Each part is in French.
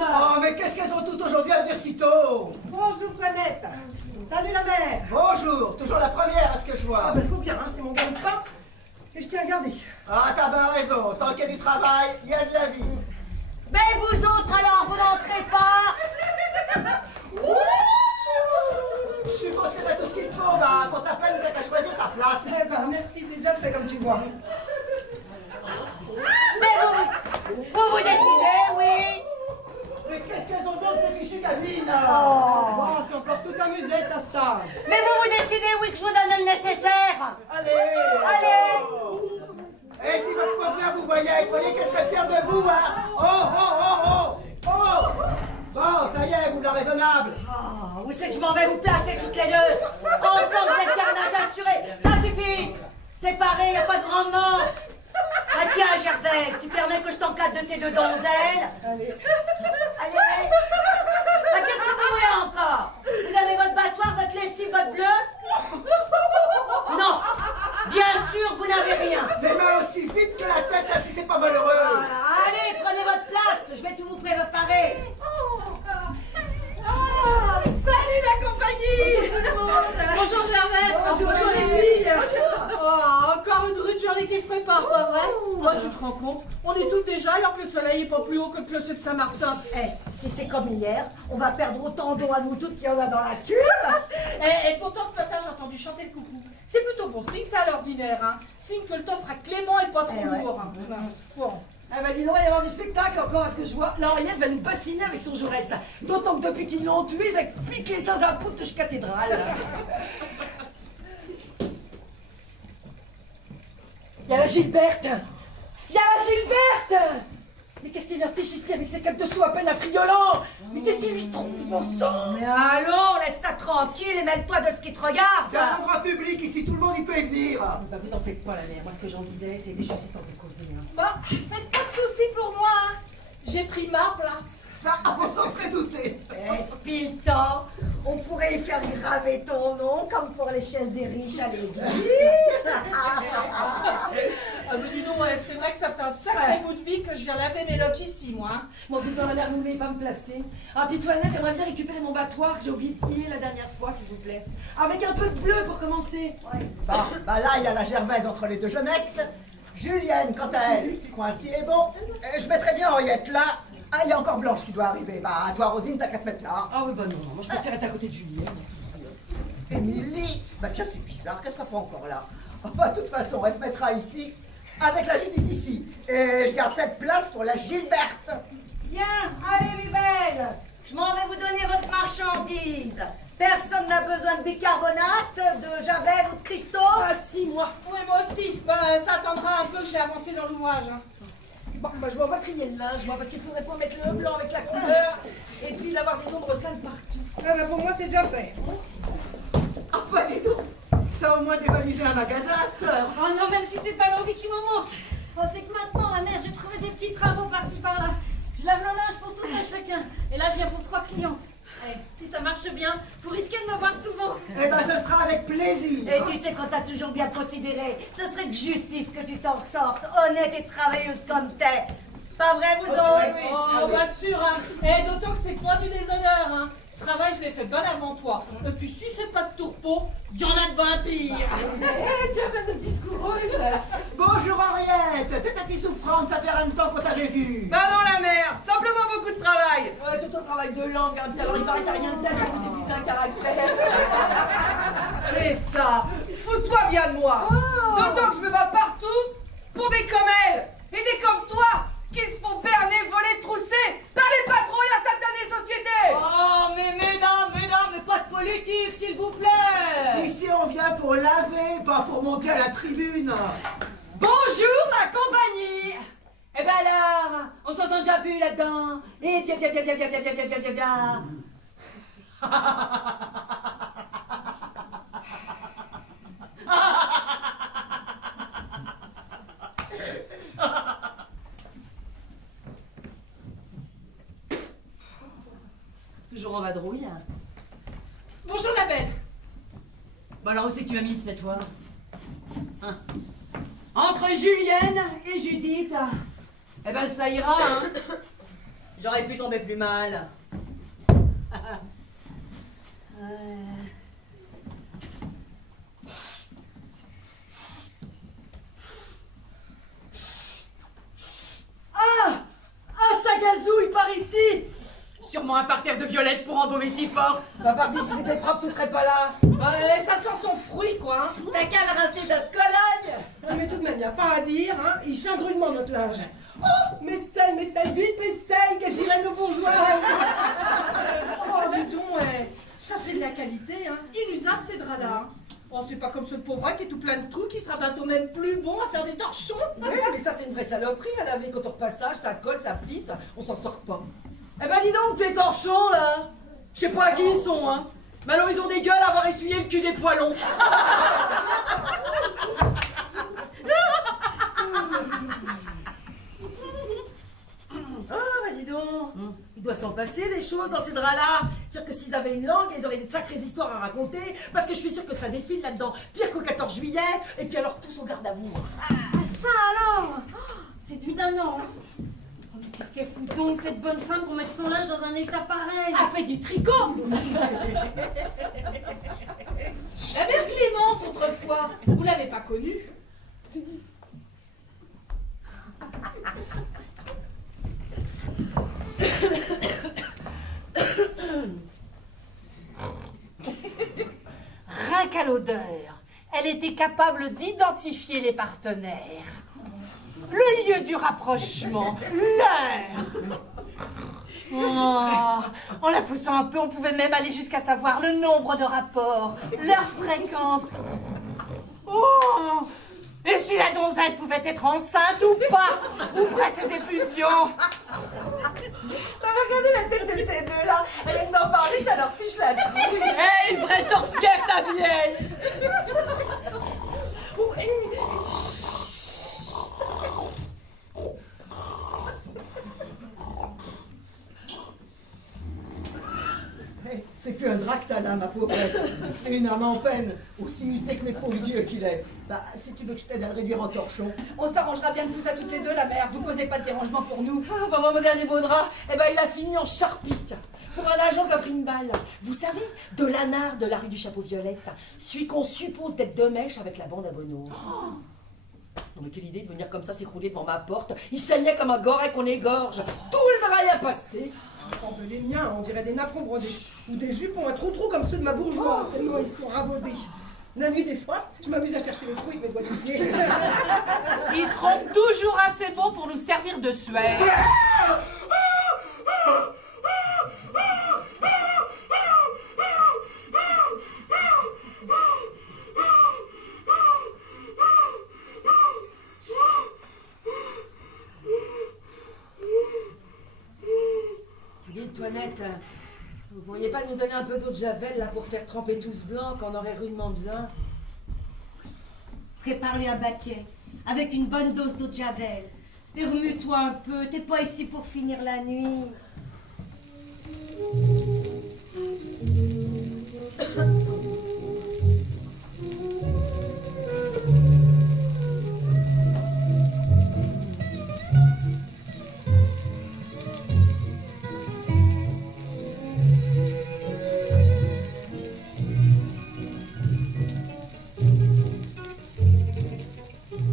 arrive. Oh, mais qu'est-ce qu'elles ont toutes aujourd'hui à venir si tôt? Bonjour, Toinette. Salut, la mère. Bonjour, toujours la première à ce que je vois. Ah, ben, faut bien, hein, c'est mon gagne-pain. Et je tiens à garder. Ah, t'as bien raison, tant qu'il y a du travail, il y a de la vie. Mais vous autres alors, vous n'entrez pas. Je suppose que t'as tout ce qu'il faut, bah, pour ta peine, t'as qu'à choisir ta place. Eh ben, merci, c'est déjà fait comme tu vois. Mais vous décidez, oui. Mais qu'est-ce qu'elles ont d'autre, ces fichues gamines? Oh, c'est encore tout amusé, ta star. Mais vous décidez, oui, que je vous donne le nécessaire. Allez, Allez. Et si votre pauvre vous voyez qu'elle serait fière de vous, hein? Oh. Bon, ça y est, vous la raisonnable. Oh, où c'est que je m'en vais vous placer toutes les deux? Ensemble, c'est le carnage assuré. Ça suffit. Séparés, y a pas de rendement. Ah tiens, Gervaise, tu permets que je t'encadre de ces deux donzelles? Allez. Allez. Ah, qu'est-ce que vous voulez encore? Vous avez votre battoir, votre lessive, votre bleu? Non. Bien sûr, vous n'avez rien. Les mains aussi vite que la tête, hein, si c'est pas malheureux. Voilà. Allez, prenez votre place. Je vais tout vous préparer. Ah, salut la compagnie. Bonjour tout le monde. Bonjour Gervais. Bonjour les filles. Oh, encore une rude journée qui se prépare, pas vrai? Moi, tu te rends compte? On est toutes déjà alors que le soleil est pas plus haut que le clocher de Saint-Martin. Eh, si c'est comme hier, on va perdre autant d'eau à nous toutes qu'il y en a dans la cuve. Et pourtant, ce matin, j'ai entendu chanter le coucou. C'est plutôt bon signe, ça, à l'ordinaire. Hein. Signe que le temps sera clément et pas trop lourd. Hein. Bon. Ah bah dis donc, il va y avoir du spectacle encore à ce que je vois. La Henriette va nous bassiner avec son Jaurès. D'autant que depuis qu'ils l'ont tué, ça pique les seins à poudre de cathédrale. Il y a la Gilberte. Mais qu'est-ce qu'elle vient fiche ici avec ses quatre dessous à peine affriolant? Mais qu'est-ce qu'il lui trouve, mon sang? Mais allons, laisse ça tranquille et mêle-toi de ce qui te regarde. C'est un endroit public ici, tout le monde y peut y venir. Bah vous en faites pas, la mère. Moi, ce que j'en disais, c'est des choses histoire de causer. Hein. Bah, faites pas de soucis pour moi. Hein. J'ai pris ma place. Ça, on s'en serait douté. Et depuis le temps, on pourrait y faire graver ton nom comme pour les chaises des riches à l'église. Ah, mais dis donc, ouais, c'est vrai que ça fait un sacré bout de vie que je viens laver mes locks ici, moi. Hein. Mon dites dans la mère, vous voulez pas me placer? Ah, puis Toinette, j'aimerais bien récupérer mon battoir que j'ai oublié de plier la dernière fois, s'il vous plaît. Avec un peu de bleu pour commencer. Bon, bah là, il y a la Gervaise entre les deux jeunesses. Julienne, quant à elle, ce coin-ci est bon. Je mettrais bien Henriette là. Ah, il y a encore Blanche qui doit arriver. Bah, toi, Rosine, t'as qu'à te mettre là. Ah oui, bah non, moi je préfère être à côté de Juliette. Émilie, bah tiens, c'est bizarre, qu'est-ce qu'elle fait encore là? Enfin, de toute façon, elle se mettra ici, avec la Judith ici. Et je garde cette place pour la Gilberte. Bien, allez mes belles, je m'en vais vous donner votre marchandise. Personne n'a besoin de bicarbonate, de javel ou de cristaux. Ah si, moi. Oui, moi aussi. Bah, ça attendra un peu que j'ai avancé dans l'ouvrage. Hein. Bon, bah je m'en vais trier le linge, moi, parce qu'il faudrait pas mettre le blanc avec la couleur, et puis d'avoir des ombres sales partout. Ah, bah, pour moi, c'est déjà fait. Ah, bah dis donc, t'as au moins dévalisé un magasin à cette heure. Oh non, même si c'est pas l'envie qui me manque. Oh, c'est que maintenant, la mère, j'ai trouvé des petits travaux par-ci par-là. Je lave le linge pour tout un chacun. Et là, je viens pour 3 clientes. Allez, si ça marche bien, vous risquez de me voir souvent. Eh ben, ce sera avec plaisir. Et tu sais qu'on t'a toujours bien considéré, ce serait que justice que tu t'en sortes, honnête et travailleuse comme t'es. Pas vrai, vous autres? Oh, bien sûr. Hein. Et d'autant que c'est pas du déshonneur. Hein. Ce travail, je l'ai fait bien avant toi. Et puis, si c'est pas de tourpeau, il y en a de bien pire. Eh, tiens, ben notre discoureuse. Bonjour Henriette, t'es tati souffrante, ça fait un temps qu'on t'avait vu. Bah non la mère, simplement beaucoup de travail. Ouais, surtout le travail de langue, hein, puis alors il paraît qu'il n'y a rien de tel que c'est plus un caractère. C'est ça. Fous-toi bien de moi. D'autant que je me bats partout pour des comme elle et des comme toi qui se font berner, voler, trousser par les patrons et la satanée société. Oh, mais mesdames, mais pas de politique, s'il vous plaît. Ici on vient pour laver, pas pour monter à la tribune. Bonjour la compagnie. Eh ben alors, on s'entend déjà plus là-dedans. Et viens. Toujours en vadrouille. Hein. Bonjour, la belle. Bon alors où c'est que tu m'as mis cette fois? Hein? Entre Julienne et Judith. Eh ben ça ira, hein. J'aurais pu tomber plus mal. Ah! Ah, ça gazouille par ici! Sûrement un parterre de violettes pour embaumer si fort. Va partir, si c'était propre, ce serait pas là. Ouais, ça sent son fruit, quoi. Hein. T'as qu'à le rincer notre Cologne. Mais tout de même, y a pas à dire, hein. Il chante rudement notre linge. Oh, Messelle, vite, Messelle, qu'elle dirait nos bourgeoises. Oh, dis donc, ouais. Ça, c'est de la qualité, hein. Inusable, ces draps-là. Hein. Oh, c'est pas comme ce pauvre qui est tout plein de trous, qui sera bientôt même plus bon à faire des torchons. Oui, mais ça, c'est une vraie saloperie à laver. Quand on repassage, ça colle, ça plisse, on s'en sort pas. Eh ben dis donc, tes torchons là! Je sais pas à qui ils sont, hein! Mais alors ils ont des gueules à avoir essuyé le cul des poilons! Ah, bah dis donc, il doit s'en passer des choses dans ces draps-là. C'est sûr que s'ils avaient une langue, ils auraient des sacrées histoires à raconter, parce que je suis sûre que ça défile là-dedans, pire qu'au 14 juillet, et puis alors tous au garde à vous. Ah, ça alors. C'est évidemment. Oh, mais qu'est-ce qu'elle fout donc, cette bonne femme, pour mettre son linge dans un état pareil? Elle fait du tricot. La mère Clémence, autrefois, vous l'avez pas connue? Rien qu'à l'odeur, elle était capable d'identifier les partenaires. Le lieu du rapprochement, l'heure. Oh, en la poussant un peu, on pouvait même aller jusqu'à savoir le nombre de rapports, leur fréquence. Oh, et si la donzelle pouvait être enceinte ou pas, ouvrez ses effusions. Regardez la tête de ces deux-là, rien que d'en parler, ça leur fiche la trouille. Hé, une vraie sorcière ta vieille! C'est plus un drap que t'as là, ma pauvre. C'est une âme en peine, aussi musée que mes pauvres yeux qu'il est. Bah, si tu veux que je t'aide à le réduire en torchon. On s'arrangera bien de tout ça toutes les deux, la mère. Vous causez pas de dérangement pour nous. Ah, bah, mon dernier beau drap, eh ben, il a fini en charpique. Pour un agent qui a pris une balle. Vous savez, de l'anard de la rue du Chapeau-Violette, celui qu'on suppose d'être de mèche avec la bande à Bono. Non, mais quelle idée de venir comme ça s'écrouler devant ma porte. Il saignait comme un goret qu'on égorge. Tout le drap y a passé. Oh, ben les miens, on dirait des napperons brodés. Ou des jupons à trou-trou comme ceux de ma bourgeoise, tellement ils sont ravaudés. La nuit, des fois, je m'amuse à chercher les trous avec mes doigts de pied. Ils seront toujours assez bons pour nous servir de suaire. Dites, Toinette, vous pourriez pas nous donner un peu d'eau de javel là pour faire tremper tout ce blanc qu'on aurait rudement besoin? Prépare-lui un baquet, avec une bonne dose d'eau de javel. Et remue-toi un peu, t'es pas ici pour finir la nuit.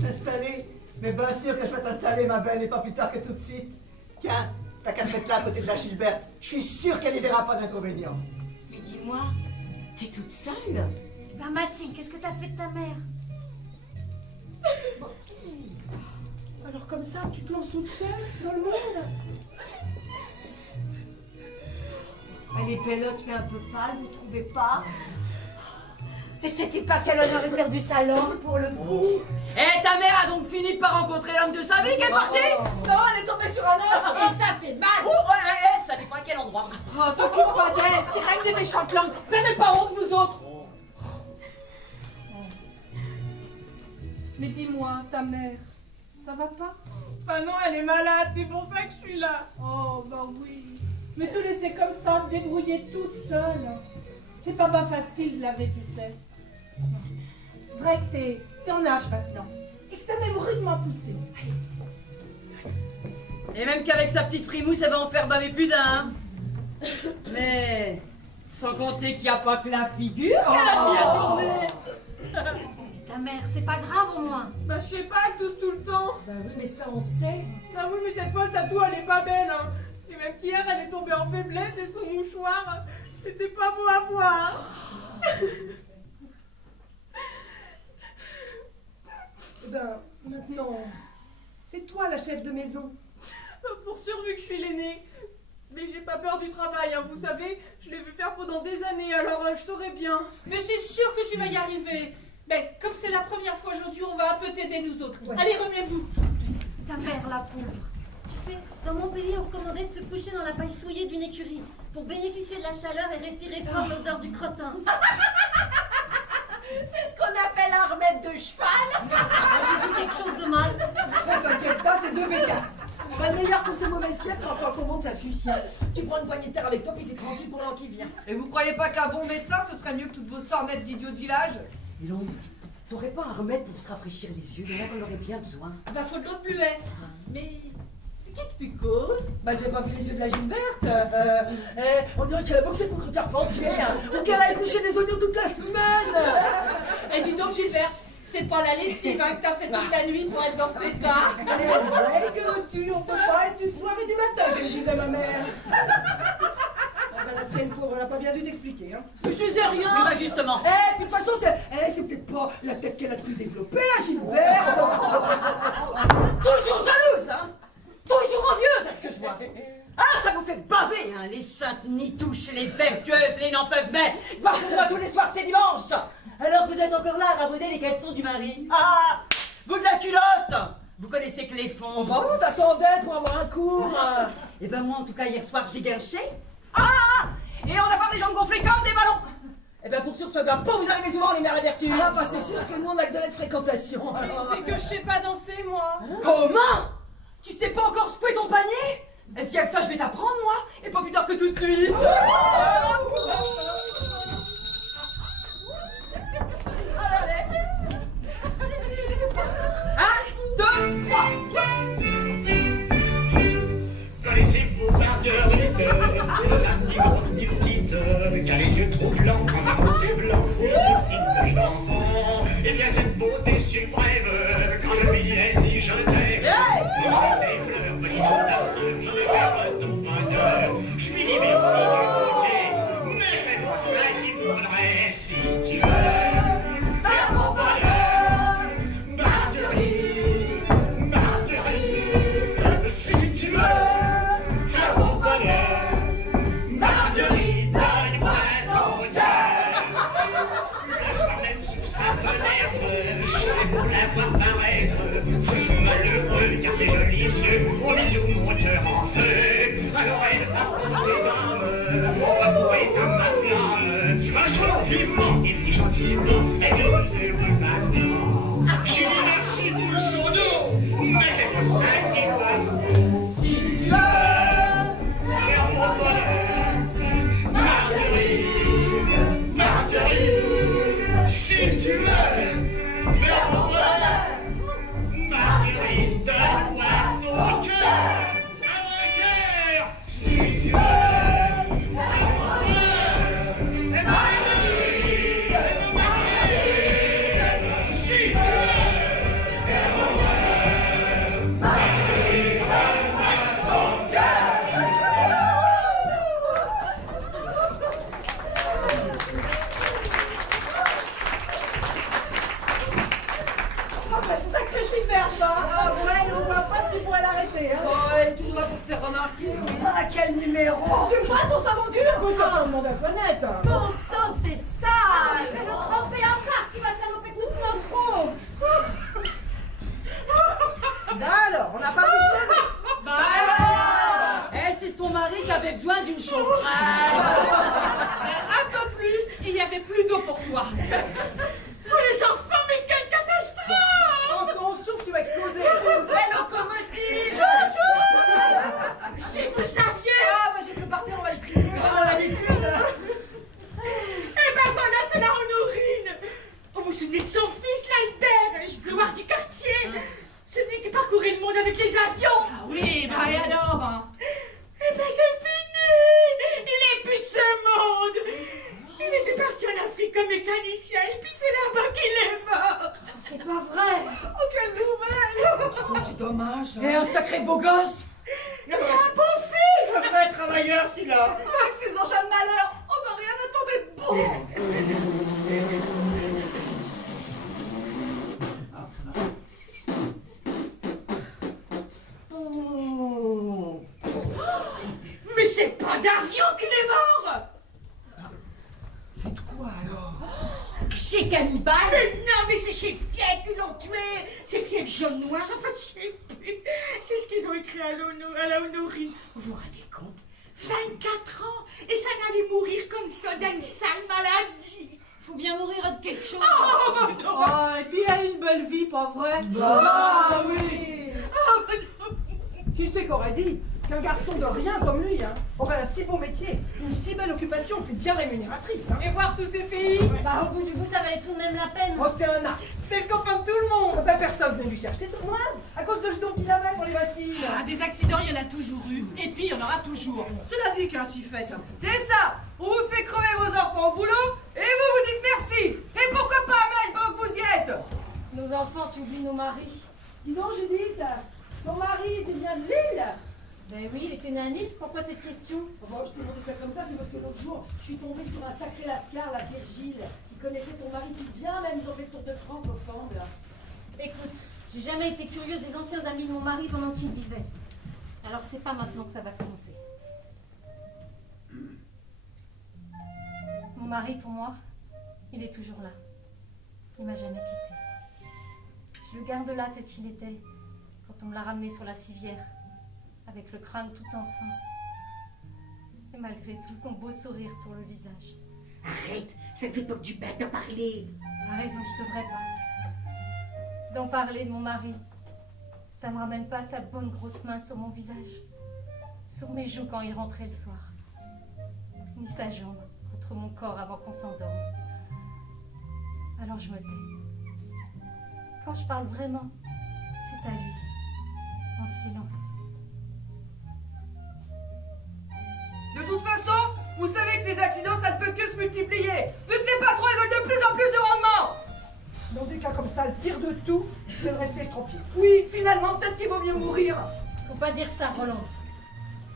T'installer? Mais bien sûr que je vais t'installer, ma belle, et pas plus tard que tout de suite. Tiens, t'as qu'à te mettre là à côté de la Gilberte. Je suis sûr qu'elle y verra pas d'inconvénient. Mais dis-moi, t'es toute seule? Bah Mathilde, qu'est-ce que t'as fait de ta mère? Alors comme ça, tu te lances toute seule dans le monde? Elle est bellotte mais un peu pâle, vous trouvez pas? Et sais-tu pas quel honneur est perdu sa langue pour le coup? Eh, ta mère a donc fini par rencontrer l'homme de sa vie qui est parti? Non, elle est tombée sur un os. Et ça fait mal. Oh, ouais, ça dépend à quel endroit. Oh, t'occupe pas d'elle, c'est rien que des méchantes langues. Vous n'avez pas honte, vous autres? Mais dis-moi, ta mère, ça va pas? Bah non, elle est malade, c'est pour ça que je suis là. Oh, bah oui. Mais te laisser comme ça, te débrouiller toute seule. C'est pas facile de laver, tu sais. Vrai que t'es en âge maintenant. Et que t'as même rudement poussé. Et même qu'avec sa petite frimousse, elle va en faire baver plus d'un. Hein. Mais sans compter qu'il n'y a pas que la figure qu'elle a mis à tourner. Et ta mère, c'est pas grave au moins. Bah je sais pas, elle tousse tout le temps. Bah oui, mais ça on sait. Bah oui, mais cette fois, sa toux, elle est pas belle, hein. Et même qu'hier, elle est tombée en faiblesse et son mouchoir, c'était pas beau à voir. Ben, maintenant, c'est toi la chef de maison. Pour sûr, vu que je suis l'aînée. Mais j'ai pas peur du travail, hein, vous savez, je l'ai vu faire pendant des années, alors je saurais bien. Mais c'est sûr que tu vas y arriver. Mais comme c'est la première fois aujourd'hui, on va un peu t'aider nous autres. Ouais. Allez, remuez-vous. Ta mère, la pauvre. Tu sais, dans mon pays, on recommandait de se coucher dans la paille souillée d'une écurie pour bénéficier de la chaleur et respirer fort l'odeur du crottin. C'est ce qu'on appelle un remède de cheval. J'ai dit quelque chose de mal. Ne t'inquiète pas, c'est deux bécasses. Bah, le meilleur pour ces mauvaises fièvres, c'est encore qu'on monte sa fusienne. Tu prends une poignée de terre avec toi, puis t'es tranquille pour l'an qui vient. Et vous croyez pas qu'un bon médecin, ce serait mieux que toutes vos sornettes d'idiots de village? Dis donc, t'aurais pas un remède pour se rafraîchir les yeux? Il y en a qu'on aurait bien besoin. Bah, faut de l'autre buvet. Mais qu'est-ce que tu causes? Bah, j'ai pas vu les yeux de la Gilberte. On dirait qu'elle a boxé contre Carpentier, hein, ou qu'elle a épluché des oignons toute la semaine. Et dis donc, Gilberte, c'est pas la lessive hein, que t'as fait toute la nuit pour être dans cet état. Ouais, que veux-tu? On peut pas être du soir et du matin, comme disait ma mère. Ah ben, la tienne pauvre, elle a pas bien dû t'expliquer, hein. Je disais rien. Oui, bah justement. Puis de toute façon, c'est peut-être pas la tête qu'elle a de plus développée, la Gilberte. Toujours jalouse, hein? Toujours envieuse, à ce que je vois. Ah, ça vous fait baver, hein, les saintes nitouches, les vertueuses, les n'en peuvent mais. Voir pour moi tous les soirs, c'est dimanche. Alors que vous êtes encore là à rabauder les caleçons du mari. Ah, vous de la culotte. Vous connaissez que les fonds. Oh, bravo, t'attendais pour avoir un cours. Eh ben moi, en tout cas, hier soir, j'ai guinché. Ah, et on a pas des jambes gonflées comme des ballons. Eh ben pour sûr, ce gars, pas vous arrivez souvent, les mères à vertu. Ah, bah c'est sûr, parce que nous, on a que de la fréquentation. alors. C'est que je sais pas danser, moi. Comment? Tu sais pas encore secouer ton panier? Et s'il y a que ça, je vais t'apprendre, moi. Et pas plus tard que tout de suite. Connaissez-vous Marguerite, la grande ni petite, qui a les yeux trop blancs quand c'est blanc, petite enfant, et bien cette beauté suprême, quand je lui ai dit je t'aime, des fleurs venisent à ce qui rêve ton bonheur, je lui dis merci du côté, mais c'est pour ça qu'il faudrait, si tu veux, faire mon bonheur, Marguerite, Marguerite, si tu veux. Marguerite, donne-moi ton cœur. Le soir même sous sa fenêtre, je vais pour la voir paraître. Ce jour malheureux, car tes jolis yeux ont mis tout mon cœur en feu. Alors elle approche les dames, on va pourrir comme ma flamme. Un soir vivement et puis gentiment, elle est heureux maintenant. Je lui dis merci pour son dos, mais c'est pour ça qu'il va. Si tu veux. Marguerite, Marguerite, si tu veux faire mon bonheur, Marguerite, donne-moi ton cœur, un cœur, si tu veux faire mon bonheur, Marguerite, Marguerite, si tu veux faire mon bonheur, Marguerite, donne-moi ton cœur. Ah ben, sacré Gilberte, va. Ah ouais, on voit pas ce qui pourrait l'arrêter, hein. Oh, elle est toujours là pour se faire remarquer, oui. Ah, quel numéro. Tu prends ton savon dur? Mais t'as pas demandé à Toinette. Bon sang, que c'est sale. Fais-le tremper à part, tu vas saloper toute notre eau. Ben alors, on n'a pas pu se lever. Bah alors. Eh, c'est son mari qui avait besoin d'une chaufferette. Un peu plus, et il n'y avait plus d'eau pour toi. Oh, les enfants, mais quelle catastrophe! Prends ton souffle, tu vas exploser. Nouvelle locomotive. Si vous saviez! Ah, bah j'ai que par terre, on va le crier. On a l'habitude. Eh ben dommage. Et un sacré beau gosse. Un beau fils. Un vrai travailleur, celui-là. Avec ses engins de malheur, on n'a rien attendait de bon. Mais c'est pas d'avion qu'il est mort. C'est de quoi alors? Chez Cannibale. Mais non, mais c'est chez Fief qu'ils l'ont tué. C'est Fief jaune noir, enfin je sais plus. C'est ce qu'ils ont écrit à la honorine. Vous vous rendez compte? 24 ans et ça n'allait mourir comme ça d'une sale maladie. Faut bien mourir de quelque chose. Oh non. Oh, et puis il a une belle vie, pas vrai? Ah oui. Qui c'est qu'aurait dit qu'un garçon de rien comme lui aurait un si beau métier, une si belle occupation, puis bien rémunératrice. Et voir tous ces pays. Bah, au bout du bout, ça valait tout de même la peine. Oh, c'était un art. C'est le copain de tout le monde. Ben, personne venait lui chercher tournoise à cause de ce dont il avait pour les machines. Ah, des accidents, il y en a toujours eu. Et puis, il y en aura toujours. C'est la vie qui est ainsi faite. C'est ça. On vous fait crever vos enfants au boulot et vous vous dites merci. Et pourquoi pas Amel, pendant que vous y êtes? Nos enfants, tu oublies nos maris. Dis donc, Judith, ton mari était bien de Lille. Ben oui, il était né à Lille. Pourquoi cette question? Bon, je te demande ça comme ça, c'est parce que l'autre jour, je suis tombée sur un sacré lascar, la Virgile, qui connaissait ton mari tout bien, même ils ont fait le tour de France au fond, là. Écoute, j'ai jamais été curieuse des anciens amis de mon mari pendant qu'il vivait. Alors c'est pas maintenant que ça va commencer. Mon mari, pour moi, il est toujours là. Il m'a jamais quittée. Je le garde là tel qu'il était, quand on me l'a ramené sur la civière, avec le crâne tout en sang. Et malgré tout, son beau sourire sur le visage. Arrête, ça ne fait pas du bien de parler. T'as raison, je devrais pas. D'en parler de mon mari, ça me ramène pas sa bonne grosse main sur mon visage, sur mes joues quand il rentrait le soir, ni sa jambe contre mon corps avant qu'on s'endorme. Alors je me tais. Quand je parle vraiment, c'est à lui, en silence. De toute façon, vous savez que les accidents, ça ne peut que se multiplier. Vu que les patrons, ils veulent de plus en plus de rendement. Dans des cas comme ça, le pire de tout, c'est de rester estropié. Oui, finalement, peut-être qu'il vaut mieux mourir. Faut pas dire ça, Roland.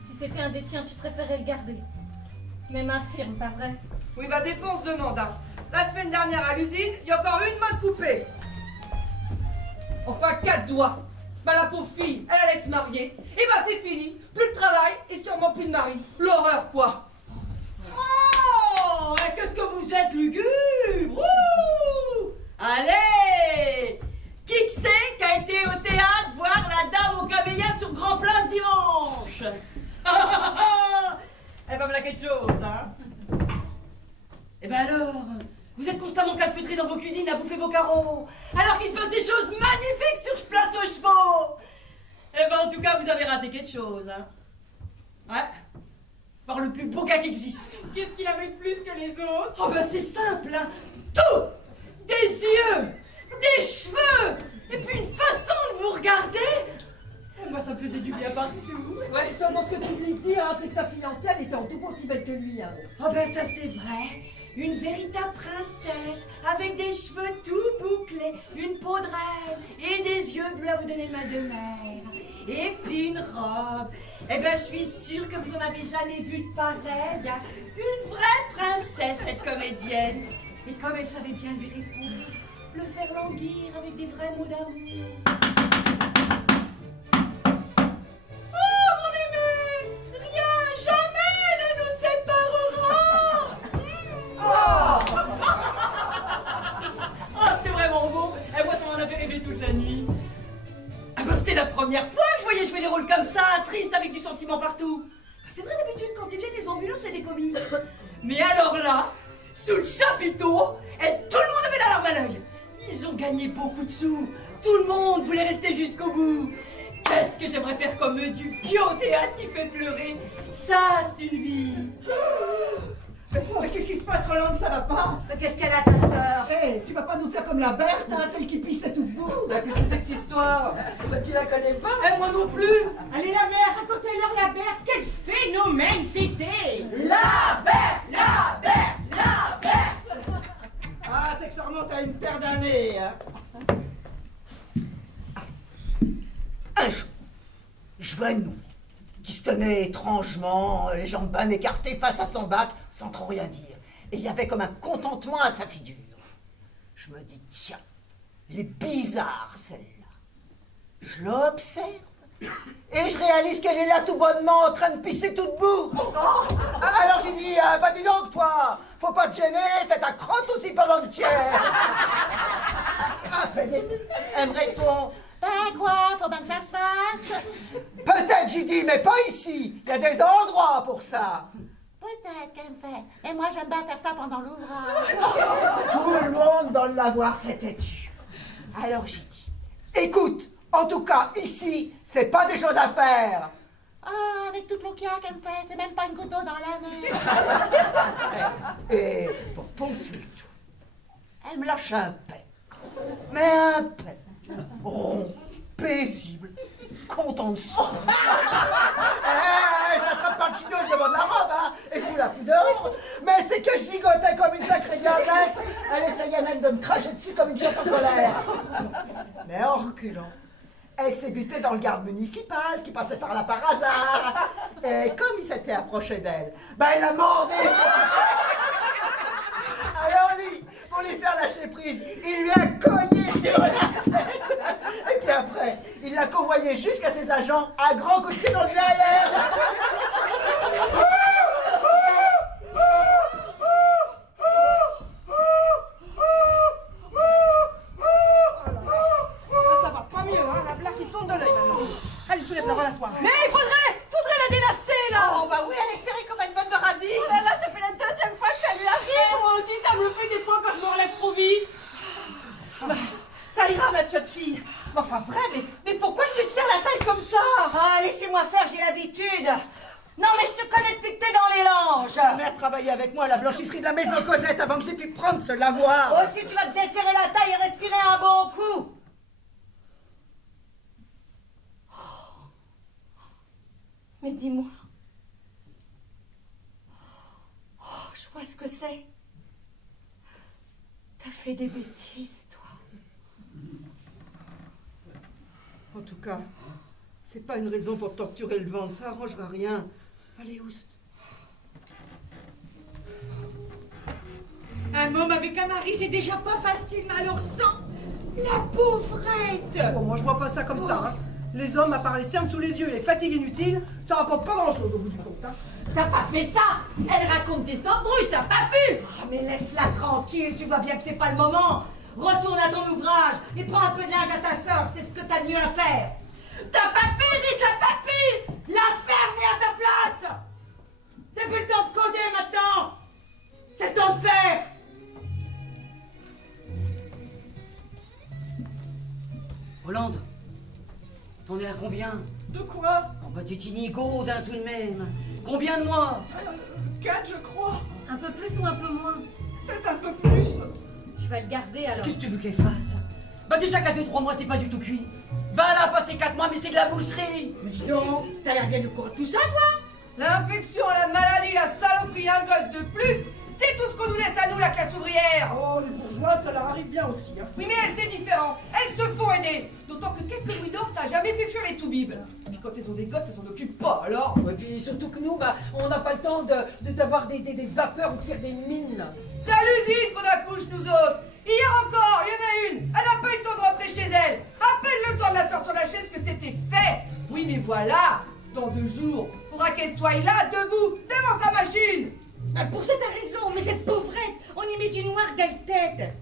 Si c'était un des tiens, tu préférais le garder. Même infirme, pas vrai? Oui, bah défense demande. Hein. La semaine dernière à l'usine, il y a encore une main de coupée. Enfin, 4 doigts. Bah la pauvre fille, elle allait se marier. Et bah c'est fini. Plus de travail et sûrement plus de mari. L'horreur, quoi. Oh, et qu'est-ce que vous êtes lugubre! Ouh. Allez! Qui que c'est qui a été au théâtre voir la dame au camélia sur Grand Place dimanche? Eh ben voilà quelque chose, hein? Eh ben alors, vous êtes constamment calfeutrés dans vos cuisines à bouffer vos carreaux, alors qu'il se passe des choses magnifiques sur Place aux Chevaux! Eh ben en tout cas, vous avez raté quelque chose, hein? Ouais. Par le plus beau gars qui existe. Qu'est-ce qu'il avait de plus que les autres? Oh ben c'est simple, hein. Tout! Des yeux, des cheveux, et puis une façon de vous regarder. Moi ça me faisait du bien partout. Ouais, seulement ce que tu lui dis, c'est que sa fiancée, elle était en tout aussi belle que lui. Hein. Oh ben ça c'est vrai. Une véritable princesse, avec des cheveux tout bouclés, une peau de reine, et des yeux bleus à vous donner le mal de mer. Et puis une robe. Eh ben je suis sûre que vous en avez jamais vu de pareil. Hein. Une vraie princesse, cette comédienne. Et comme elle savait bien lui répondre, le faire languir avec des vrais mots d'amour. Oh mon aimé, rien jamais ne nous séparera. Oh, c'était vraiment beau. Et moi ça m'en a fait rêver toute la nuit. Ah ben c'était la première fois que je voyais jouer des rôles comme ça, triste avec du sentiment partout. C'est vrai d'habitude quand ils viennent des ambulances et des commis. Mais alors là, sous le chapiteau, et tout le monde avait la larme à l'œil. Ils ont gagné beaucoup de sous. Tout le monde voulait rester jusqu'au bout. Qu'est-ce que j'aimerais faire comme eux, du bio-théâtre qui fait pleurer. Ça, c'est une vie. Mais qu'est-ce qui se passe, Roland? Ça va pas? Mais qu'est-ce qu'elle a, ta sœur? Hé, tu vas pas nous faire comme la Berthe, hein, celle qui pisse à toute boue? Bah qu'est-ce que c'est que cette histoire? Bah, tu la connais pas? Eh, moi non plus. Allez, la mère, racontez-leur la Berthe. Quel phénomène c'était! La Berthe, la Berthe, la Berthe. Ah, c'est que ça remonte à une paire d'années. Hein. Un je vois une nouvelle qui se tenait étrangement, les jambes bien écartées face à son bac, sans trop rien dire. Et il y avait comme un contentement à sa figure. Je me dis, tiens, elle est bizarre celle-là. Je l'observe et je réalise qu'elle est là tout bonnement en train de pisser tout debout. Alors j'ai dit, bah dis donc toi, faut pas te gêner, fais ta crotte aussi pendant le tiers. À peine émue, elle me répond, ben quoi, faut bien que ça se fasse. Peut-être, j'ai dit, mais pas ici, il y a des endroits pour ça. Peut-être qu'elle me fait, et moi j'aime bien faire ça pendant l'ouvrage. Tout le monde dans le lavoir s'était tu. Alors j'ai dit, écoute, en tout cas, ici, c'est pas des choses à faire. Ah, avec toute l'eau qu'il y a qu'elle me fait, c'est même pas une goutte d'eau dans la mer. Et pour ponctuer le tout, elle me lâche un paix. Mais un paix rond, paisible, content de soi. Je l'attrape par le chignon devant de la robe, hein, et je vous la fous dehors. Mais c'est que je gigotais comme une sacrée diablesse. Elle essayait même de me cracher dessus comme une chatte en colère. Mais en reculant, elle s'est butée dans le garde municipal qui passait par là par hasard. Et comme il s'était approché d'elle, ben il a mordé. Alors lui, pour lui faire lâcher prise, il lui a cogné sur la tête. Et puis après, il l'a convoyé jusqu'à ses agents à grands coups de pied dans le derrière. Ça va pas mieux, hein, la blague qui tourne de l'œil maintenant. Allez, soulève-la, relâche-toi. Mais il faudrait la délasser là. Oh bah oui, elle est serrée comme une bonne de radis. Oh là là, ça fait la deuxième fois que ça lui arrive. Moi aussi, ça me le fait des fois quand je me relève trop vite. Ça ira, ma petite fille. Mais enfin, vrai, mais pourquoi tu te serres la taille comme ça? Ah, laissez-moi faire, j'ai l'habitude. Non, mais je te connais depuis que t'es dans les langes. Ta mère travaillait avec moi à la blanchisserie de la maison Cosette avant que j'ai pu prendre ce lavoir. Aussi, tu vas te desserrer la taille et respirer un bon coup. Mais dis-moi. Oh, je vois ce que c'est. T'as fait des bêtises, toi. En tout cas, c'est pas une raison pour torturer le ventre, ça arrangera rien. Allez, oust. Un môme avec un mari, c'est déjà pas facile, mais alors sans la pauvrette. Bon, moi, je vois pas ça comme ça, hein. Les hommes, à part les cernes sous les yeux et les fatigues inutiles, ça rapporte pas grand-chose au bout du compte, hein. T'as pas fait ça. Elle raconte des embrouilles, t'as pas pu. Oh, mais laisse-la tranquille, tu vois bien que c'est pas le moment. Retourne à ton ouvrage et prends un peu de linge à ta sœur, c'est ce que t'as de mieux à faire. T'as pas pu, dis, t'as pas pu. La ferme est à ta place. C'est plus le temps de causer maintenant. C'est le temps de faire. Hollande, t'en es à combien? De quoi? Oh bah tu t'y nies gaudin tout de même. Combien de mois? 4, je crois. Un peu plus ou un peu moins? Peut-être un peu plus. Tu vas le garder alors. Qu'est-ce que tu veux qu'elle fasse? Bah déjà qu'à 2-3 mois c'est pas du tout cuit. Bah elle a passé 4 mois mais c'est de la boucherie. Mais dis donc, t'as l'air bien au courant de tout ça, toi? L'infection, la maladie, la saloperie, un gosse de plus, c'est tout ce qu'on nous laisse à nous, la classe ouvrière. Oh, les bourgeois, ça leur arrive bien aussi, hein. Oui, mais elles, c'est différent. Elles se font aider. D'autant que quelques louis d'or, ça a jamais fait fuir les toubibs. Et puis quand elles ont des gosses, elles s'en occupent pas, alors. Et puis surtout que nous, bah, on n'a pas le temps d'avoir des vapeurs ou de faire des mines. C'est à l'usine qu'on accouche, nous autres. Hier encore, il y en a une. Elle n'a pas eu le temps de rentrer chez elle. À peine le temps de la sortir de la chaise que c'était fait. Oui, mais voilà. Dans 2 jours, faudra qu'elle soit là, debout, devant sa machine. Ah, pour ça, t'as raison, mais cette pauvrette, on y met du noir dans la tête.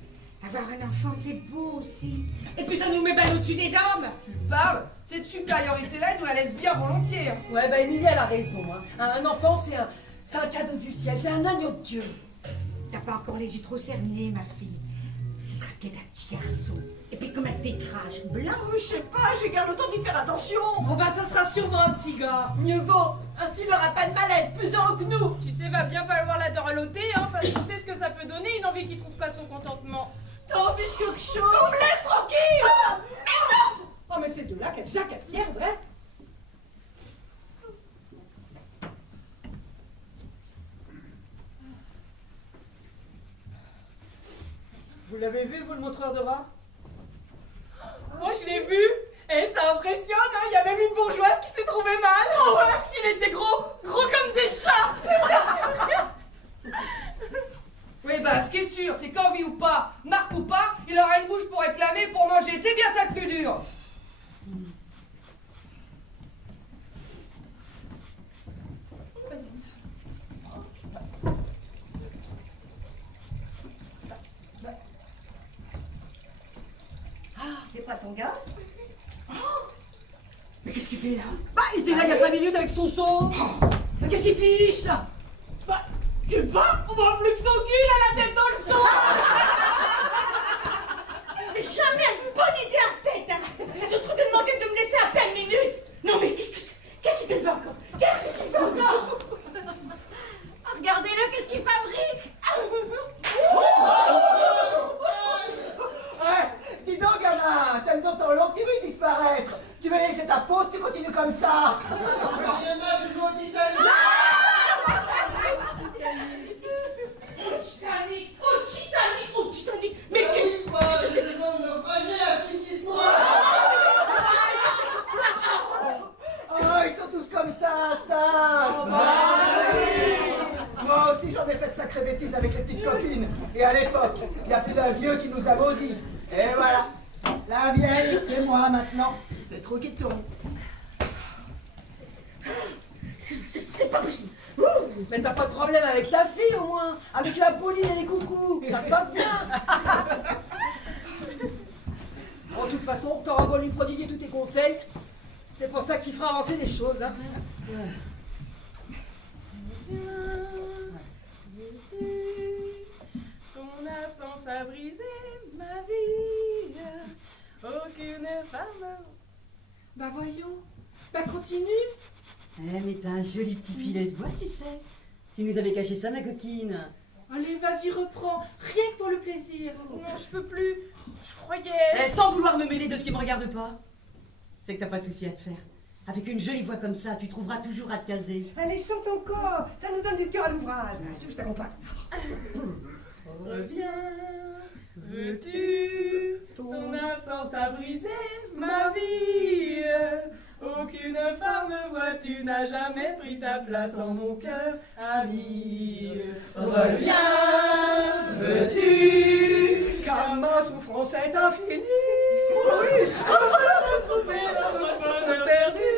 Avoir un enfant, c'est beau aussi. Et puis ça nous met bien au-dessus des hommes. Tu parles? Cette supériorité-là, elle nous la laisse bien volontiers. Ouais, bah Emilie, elle a raison. Hein. Un enfant, c'est un cadeau du ciel, c'est un agneau de Dieu. T'as pas encore les yeux trop cernés, ma fille. Ce sera peut-être un petit garçon. Et puis comme un tétrage blanc. Je sais pas, j'ai garde le temps d'y faire attention. Bon bah ça sera sûrement un petit gars. Mieux vaut. Ainsi, il n'aura pas de mal à être plus heureux que nous. Tu sais, va bien falloir la dorloter, hein, parce qu'on sait ce que ça peut donner, une envie qui trouve pas son contentement. T'as envie de quelque chose? On me laisse tranquille. Oh, mais c'est de là qu'elle jacassière, vrai. Vous l'avez vu, vous, le montreur de rats? Moi, je l'ai vu, et ça impressionne, hein, il y a même une bourgeoise qui s'est trouvé mal. Oh ouais, il était gros comme des chats. Oui, bah, ce qui est sûr, c'est qu'envie ou pas, marque ou pas, il aura une bouche pour réclamer, pour manger. C'est bien ça le plus dur. Ah, c'est pas ton gosse? Mais qu'est-ce qu'il fait là? Bah, il était là il y a 5 minutes avec son son. Mais qu'est-ce qu'il fiche? Bah, je sais pas, on voit plus que son cul, là, la tête dans le son. Jamais une bonne idée en tête, hein. C'est ce truc de demander de me laisser à peine minute. Non mais qu'est-ce que tu fais encore? Qu'est-ce que tu fais encore? Ah, regardez-le, qu'est-ce qu'il fabrique? Ouais, dis donc, gamin, t'aimes donc ton long que tu veux disparaître. Tu veux laisser ta pause, tu continues comme ça. je joue au Titanic. Au Titanic. Mais qu'est-ce que c'est? Le monde naufragé à celui qui se noie. Oh, ils sont tous comme ça, à stage. Moi aussi, j'en ai fait de sacrées bêtises avec les petites copines. Et à l'époque, il y a plus d'un vieux qui nous a maudits. Et voilà, la vieille, c'est moi maintenant. C'est trop qui tourne. C'est pas possible. Mais t'as pas de problème avec ta fille au moins. Avec la Pauline et les coucous. Ça se passe bien. En toute façon, t'auras beau lui prodiguer tous tes conseils. C'est pour ça qu'il fera avancer les choses. Hein. Ton absence a brisé ma vie. Aucune femme. Bah voyons. Bah continue. Eh, mais t'as un joli petit filet de voix, tu sais. Tu nous avais caché ça, ma coquine. Allez, vas-y, reprends. Rien que pour le plaisir. Non, je peux plus. Je croyais. Eh, sans vouloir me mêler de ce qui me regarde pas. C'est que t'as pas de souci à te faire. Avec une jolie voix comme ça, tu trouveras toujours à te caser. Allez, chante encore. Ça nous donne du cœur à l'ouvrage. Si tu veux, je t'accompagne. Reviens, veux-tu? Ton absence a brisé ma vie. Aucune femme, vois-tu, n'a jamais pris ta place en mon cœur, ami. Reviens, veux-tu? Car ma souffrance est infinie. Retrouver notre bonheur perdu.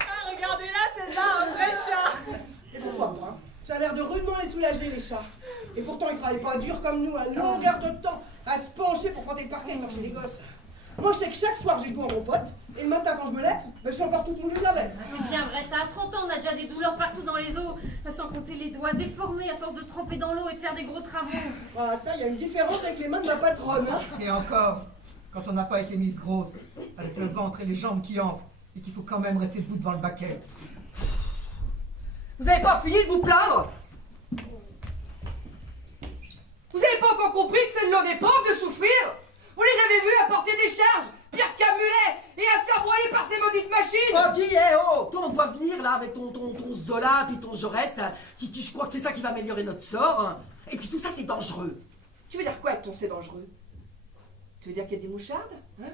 Ah, regardez là, c'est là un vrai chat. Et pourquoi pas? Ça a l'air de rudement les soulager, les chats. Et pourtant, ils travaillent pas dur comme nous, à longueur de temps, à se pencher pour frotter le parquet et torcher les gosses. Moi, je sais que chaque soir, j'ai le dos en mon pote, et le matin, quand je me lève, ben, je suis encore toute moulue de la veille. Ah, c'est bien vrai, ça a 30 ans, on a déjà des douleurs partout dans les os, sans compter les doigts déformés à force de tremper dans l'eau et de faire des gros travaux. Ah, ça, il y a une différence avec les mains de ma patronne. Hein. Et encore, quand on n'a pas été mise grosse, avec le ventre et les jambes qui enflent, et qu'il faut quand même rester debout devant le baquet. Vous avez pas fini de vous plaindre? Vous avez pas encore compris que c'est le lot des pauvres de souffrir? Vous les avez vus apporter des charges, pire qu'un mulet, et à se faire broyer par ces maudites machines? Oh, dis, oh, toi on doit venir là avec ton Zola puis ton Jaurès, si tu crois que c'est ça qui va améliorer notre sort. Hein. Et puis tout ça c'est dangereux. Tu veux dire quoi avec ton c'est dangereux? Tu veux dire qu'il y a des mouchardes? Hein?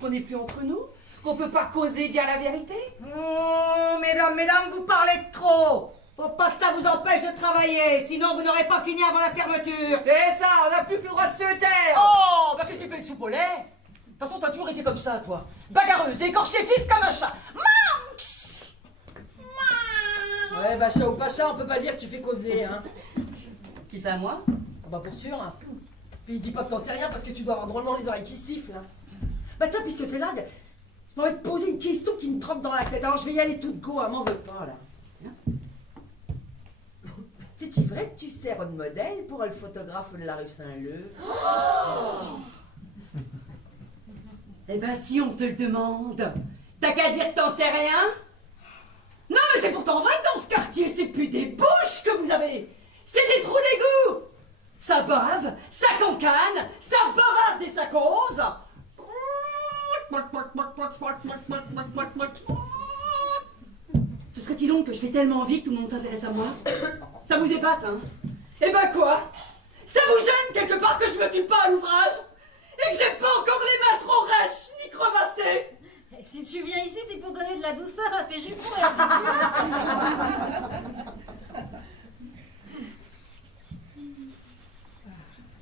Qu'on n'est plus entre nous? Qu'on peut pas causer, dire la vérité? Oh, mesdames, vous parlez de trop. Faut pas que ça vous empêche de travailler, sinon vous n'aurez pas fini avant la fermeture. C'est ça, on n'a plus le droit de se taire! Oh, bah qu'est-ce que tu peux de soupe au lait? De toute façon, t'as toujours été comme ça, toi. Bagarreuse et écorché vif comme un chat. Manx! Ouais, bah chat ou pas chat, on peut pas dire que tu fais causer, hein. Qui ça, moi? Ah bah pour sûr. Hein. Puis dis pas que t'en sais rien parce que tu dois avoir drôlement les oreilles qui sifflent. Hein. Bah tiens, puisque t'es là, je vais te poser une question qui me trotte dans la tête. Alors je vais y aller toute go, hein, m'en veux pas là. Hein? C'est vrai que tu sers de modèle pour le photographe de la rue Saint-Leu? Eh ben si on te le demande, t'as qu'à dire que t'en sais rien? Non mais c'est pourtant vrai que dans ce quartier, c'est plus des bouches que vous avez, c'est des trous d'égout. Ça bave, ça cancane, ça bavarde et ça cause. Ce serait-il donc que je fais tellement envie que tout le monde s'intéresse à moi? Ça vous épate, hein? Eh ben quoi? Ça vous gêne quelque part que je me tue pas à l'ouvrage? et que j'ai pas encore les mains trop rêches ni crevassées. Et si tu viens ici, c'est pour donner de la douceur à tes jupons.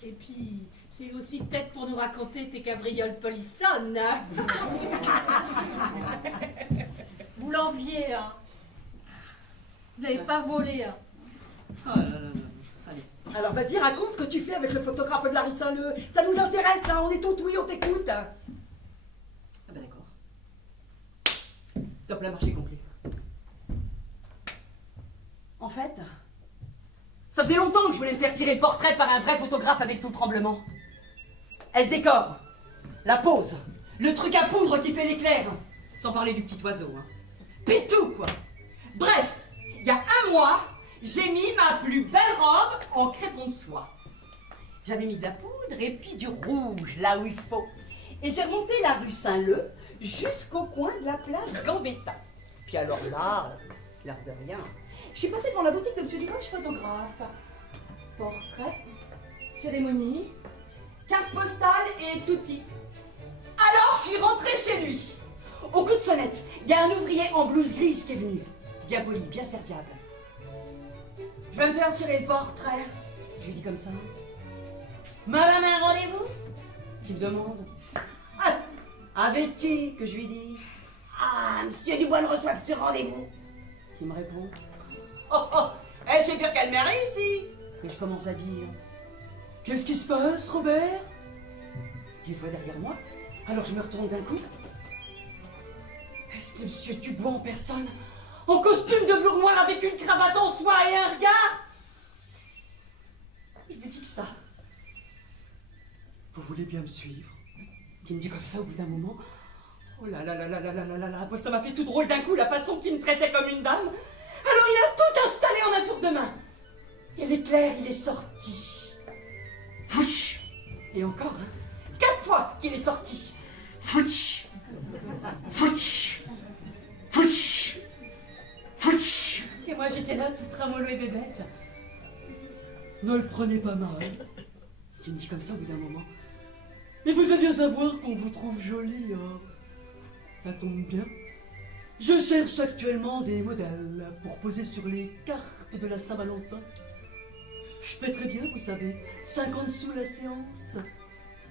Et puis, c'est aussi peut-être pour nous raconter tes cabrioles polissonnes. Vous l'enviez, hein. Vous n'avez pas volé, hein. Oh là là là. Allez. Alors vas-y, raconte ce que tu fais avec le photographe de la rue Saint-Leu. Ça nous intéresse là, on est tout oui, on t'écoute. Ah ben d'accord. Top, la marché conclu. En fait, ça faisait longtemps que je voulais me faire tirer le portrait par un vrai photographe avec tout le tremblement. Et le décor, la pose, le truc à poudre qui fait l'éclair, sans parler du petit oiseau. Hein. Puis tout, quoi. Bref, il y a un mois, j'ai mis ma plus belle robe en crépon de soie. J'avais mis de la poudre et puis du rouge, là où il faut. Et j'ai remonté la rue Saint-Leu jusqu'au coin de la place Gambetta. Puis alors là, l'air de rien, je suis passée devant la boutique de M. Dimanche, photographe. Portrait, cérémonie, carte postale et tutti. Alors, je suis rentrée chez lui. Au coup de sonnette, il y a un ouvrier en blouse grise qui est venu. Bien poli, bien serviable. Je vais me faire tirer le portrait. Je lui dis comme ça. Madame, un rendez-vous? Il me demande. Ah, avec qui? Que je lui dis. Ah, monsieur Dubois reçoit ce rendez-vous. Il me répond. Oh, oh, elle sait dire quelle mère est ici. Que je commence à dire. Qu'est-ce qui se passe, Robert? Il voit derrière moi. Alors je me retourne d'un coup. C'était monsieur Dubois en personne. En costume de velours noir avec une cravate en soie et un regard. Je lui dis que ça. Vous voulez bien me suivre? Qui me dit comme ça au bout d'un moment. Oh là là là là là là là là là. Moi, ça m'a fait tout drôle d'un coup, la façon qu'il me traitait comme une dame. Alors il a tout installé en un tour de main. Et l'éclair, il est sorti. Fouch. Et encore, hein. 4 fois qu'il est sorti. Fouch. Fouch. Fouch. Fouch. Et moi j'étais là, tout tramolo et bébête. Ne le prenez pas mal. Il me dit comme ça au bout d'un moment. Mais vous allez bien savoir qu'on vous trouve jolie, hein. Ça tombe bien. Je cherche actuellement des modèles pour poser sur les cartes de la Saint-Valentin. Je paie très bien, vous savez, 50 sous la séance.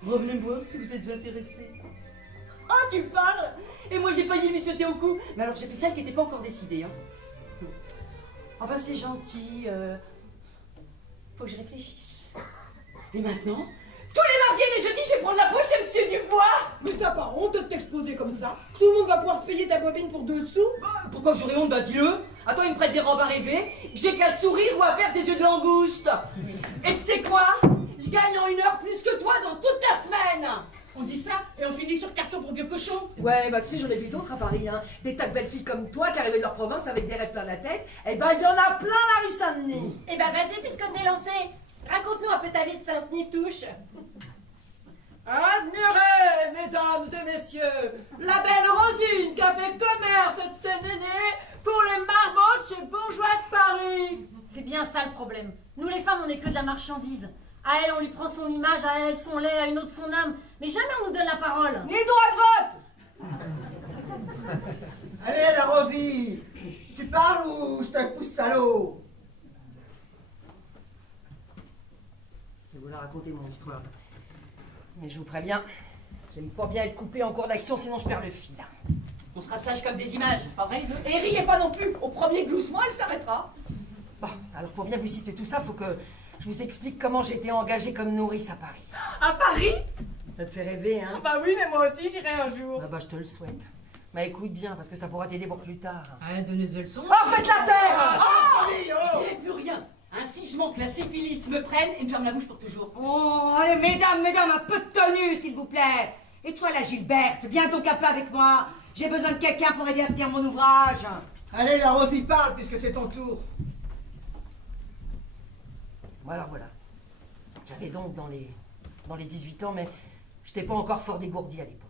Revenez me voir si vous êtes intéressé. Ah, tu parles? Et moi j'ai failli lui sauter au cou. Mais alors j'ai fait celle qui n'était pas encore décidée. Hein. Ah ben c'est gentil. Faut que je réfléchisse. Et maintenant, tous les mardis et les jeudis, je vais prendre la poche chez Monsieur Dubois. Mais t'as pas honte de t'exposer comme ça? Tout le monde va pouvoir se payer ta bobine pour 2 sous? Pourquoi que j'aurais honte? Bah dis-le. Attends, il me prête des robes à rêver, que j'ai qu'à sourire ou à faire des yeux de langouste. Et tu sais quoi? Je gagne en 1 heure plus que toi dans toute la semaine. On dit ça et on finit sur carton pour vieux cochon. Ouais, bah tu sais, j'en ai vu d'autres à Paris, hein. Des tas de belles filles comme toi qui arrivaient de leur province avec des rêves plein la tête. Et ben, il y en a plein la rue Saint-Denis. Eh ben vas-y, puisque t'es lancé. Raconte-nous un peu ta vie de Saint-Denis touche. Admirez, mesdames et messieurs, la belle Rosine qui a fait commerce de ses nénés pour les marmottes chez Bourgeois de Paris. C'est bien ça le problème. Nous les femmes, on n'est que de la marchandise. À elle, on lui prend son image, à elle son lait, à une autre son âme. Mais jamais on nous donne la parole. Ni le droit de vote. Allez, la Rosie, tu parles ou je te pousse à l'eau? Je vais vous la raconter mon histoire. Mais je vous préviens, j'aime pas bien être coupé en cours d'action, sinon je perds le fil. On sera sage comme des images, pas vrai, Iso? Et riez pas non plus, au premier gloussement, elle s'arrêtera. Bon, alors pour bien vous citer tout ça, faut que je vous explique comment j'ai été engagée comme nourrice à Paris. À Paris? Ça te fait rêver, hein? Bah oui, mais moi aussi j'irai un jour. Ah bah je te le souhaite. Mais écoute bien, parce que ça pourra t'aider pour plus tard. Ah, donnez-le le son. Oh, faites la terre! Je dirai plus rien. Ainsi je manque la syphilis me prenne et me ferme la bouche pour toujours. Oh, allez, mesdames, un peu de tenue, s'il vous plaît. Et toi, la Gilberte, viens donc un peu avec moi. J'ai besoin de quelqu'un pour aider à tenir mon ouvrage. Allez, la Rosie, parle puisque c'est ton tour. Bon, alors voilà. J'avais donc dans les 18 ans, mais j'étais pas encore fort dégourdi à l'époque.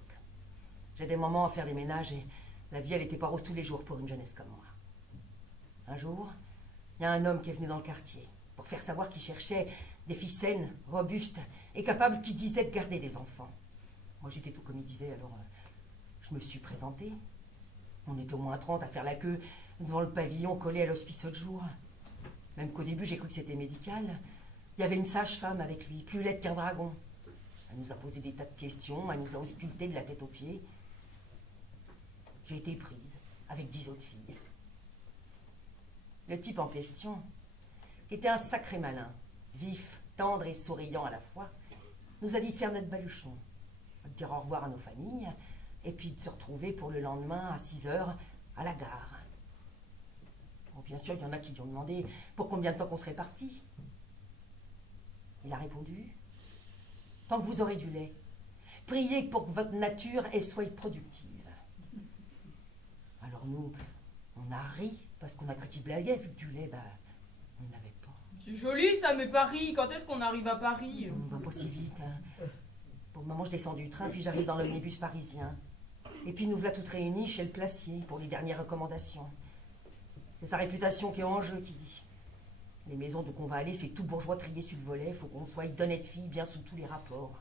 J'ai des moments à faire les ménages et la vie, elle était pas rose tous les jours pour une jeunesse comme moi. Un jour, il y a un homme qui est venu dans le quartier pour faire savoir qu'il cherchait des filles saines, robustes et capables qui disaient de garder des enfants. Moi j'étais tout comme il disait, alors je me suis présentée. On était au moins 30 à faire la queue devant le pavillon collé à l'hospice de jour. Même qu'au début j'ai cru que c'était médical. Il y avait une sage-femme avec lui, plus laide qu'un dragon. Elle nous a posé des tas de questions, elle nous a ausculté de la tête aux pieds. J'ai été prise avec 10 autres filles. Le type en question était un sacré malin, vif, tendre et souriant à la fois, nous a dit de faire notre baluchon, de dire au revoir à nos familles, et puis de se retrouver pour le lendemain à 6h à la gare. Bon, bien sûr, il y en a qui lui ont demandé pour combien de temps qu'on serait partis. Il a répondu, tant que vous aurez du lait, priez pour que votre nature soit productive. Alors nous, on a ri, parce qu'on a cru qu'il blaguait, vu que du lait, on n'avait pas. C'est joli ça, mais Paris, quand est-ce qu'on arrive à Paris? On va pas si vite. Hein. Pour le moment, je descends du train, puis j'arrive dans l'omnibus parisien. Et puis nous voilà toutes réunies chez le Placier pour les dernières recommandations. C'est sa réputation qui est en jeu, qui dit. Les maisons d'où qu'on va aller, c'est tout bourgeois trié sur le volet, faut qu'on soit d'honnêtes filles, bien sous tous les rapports.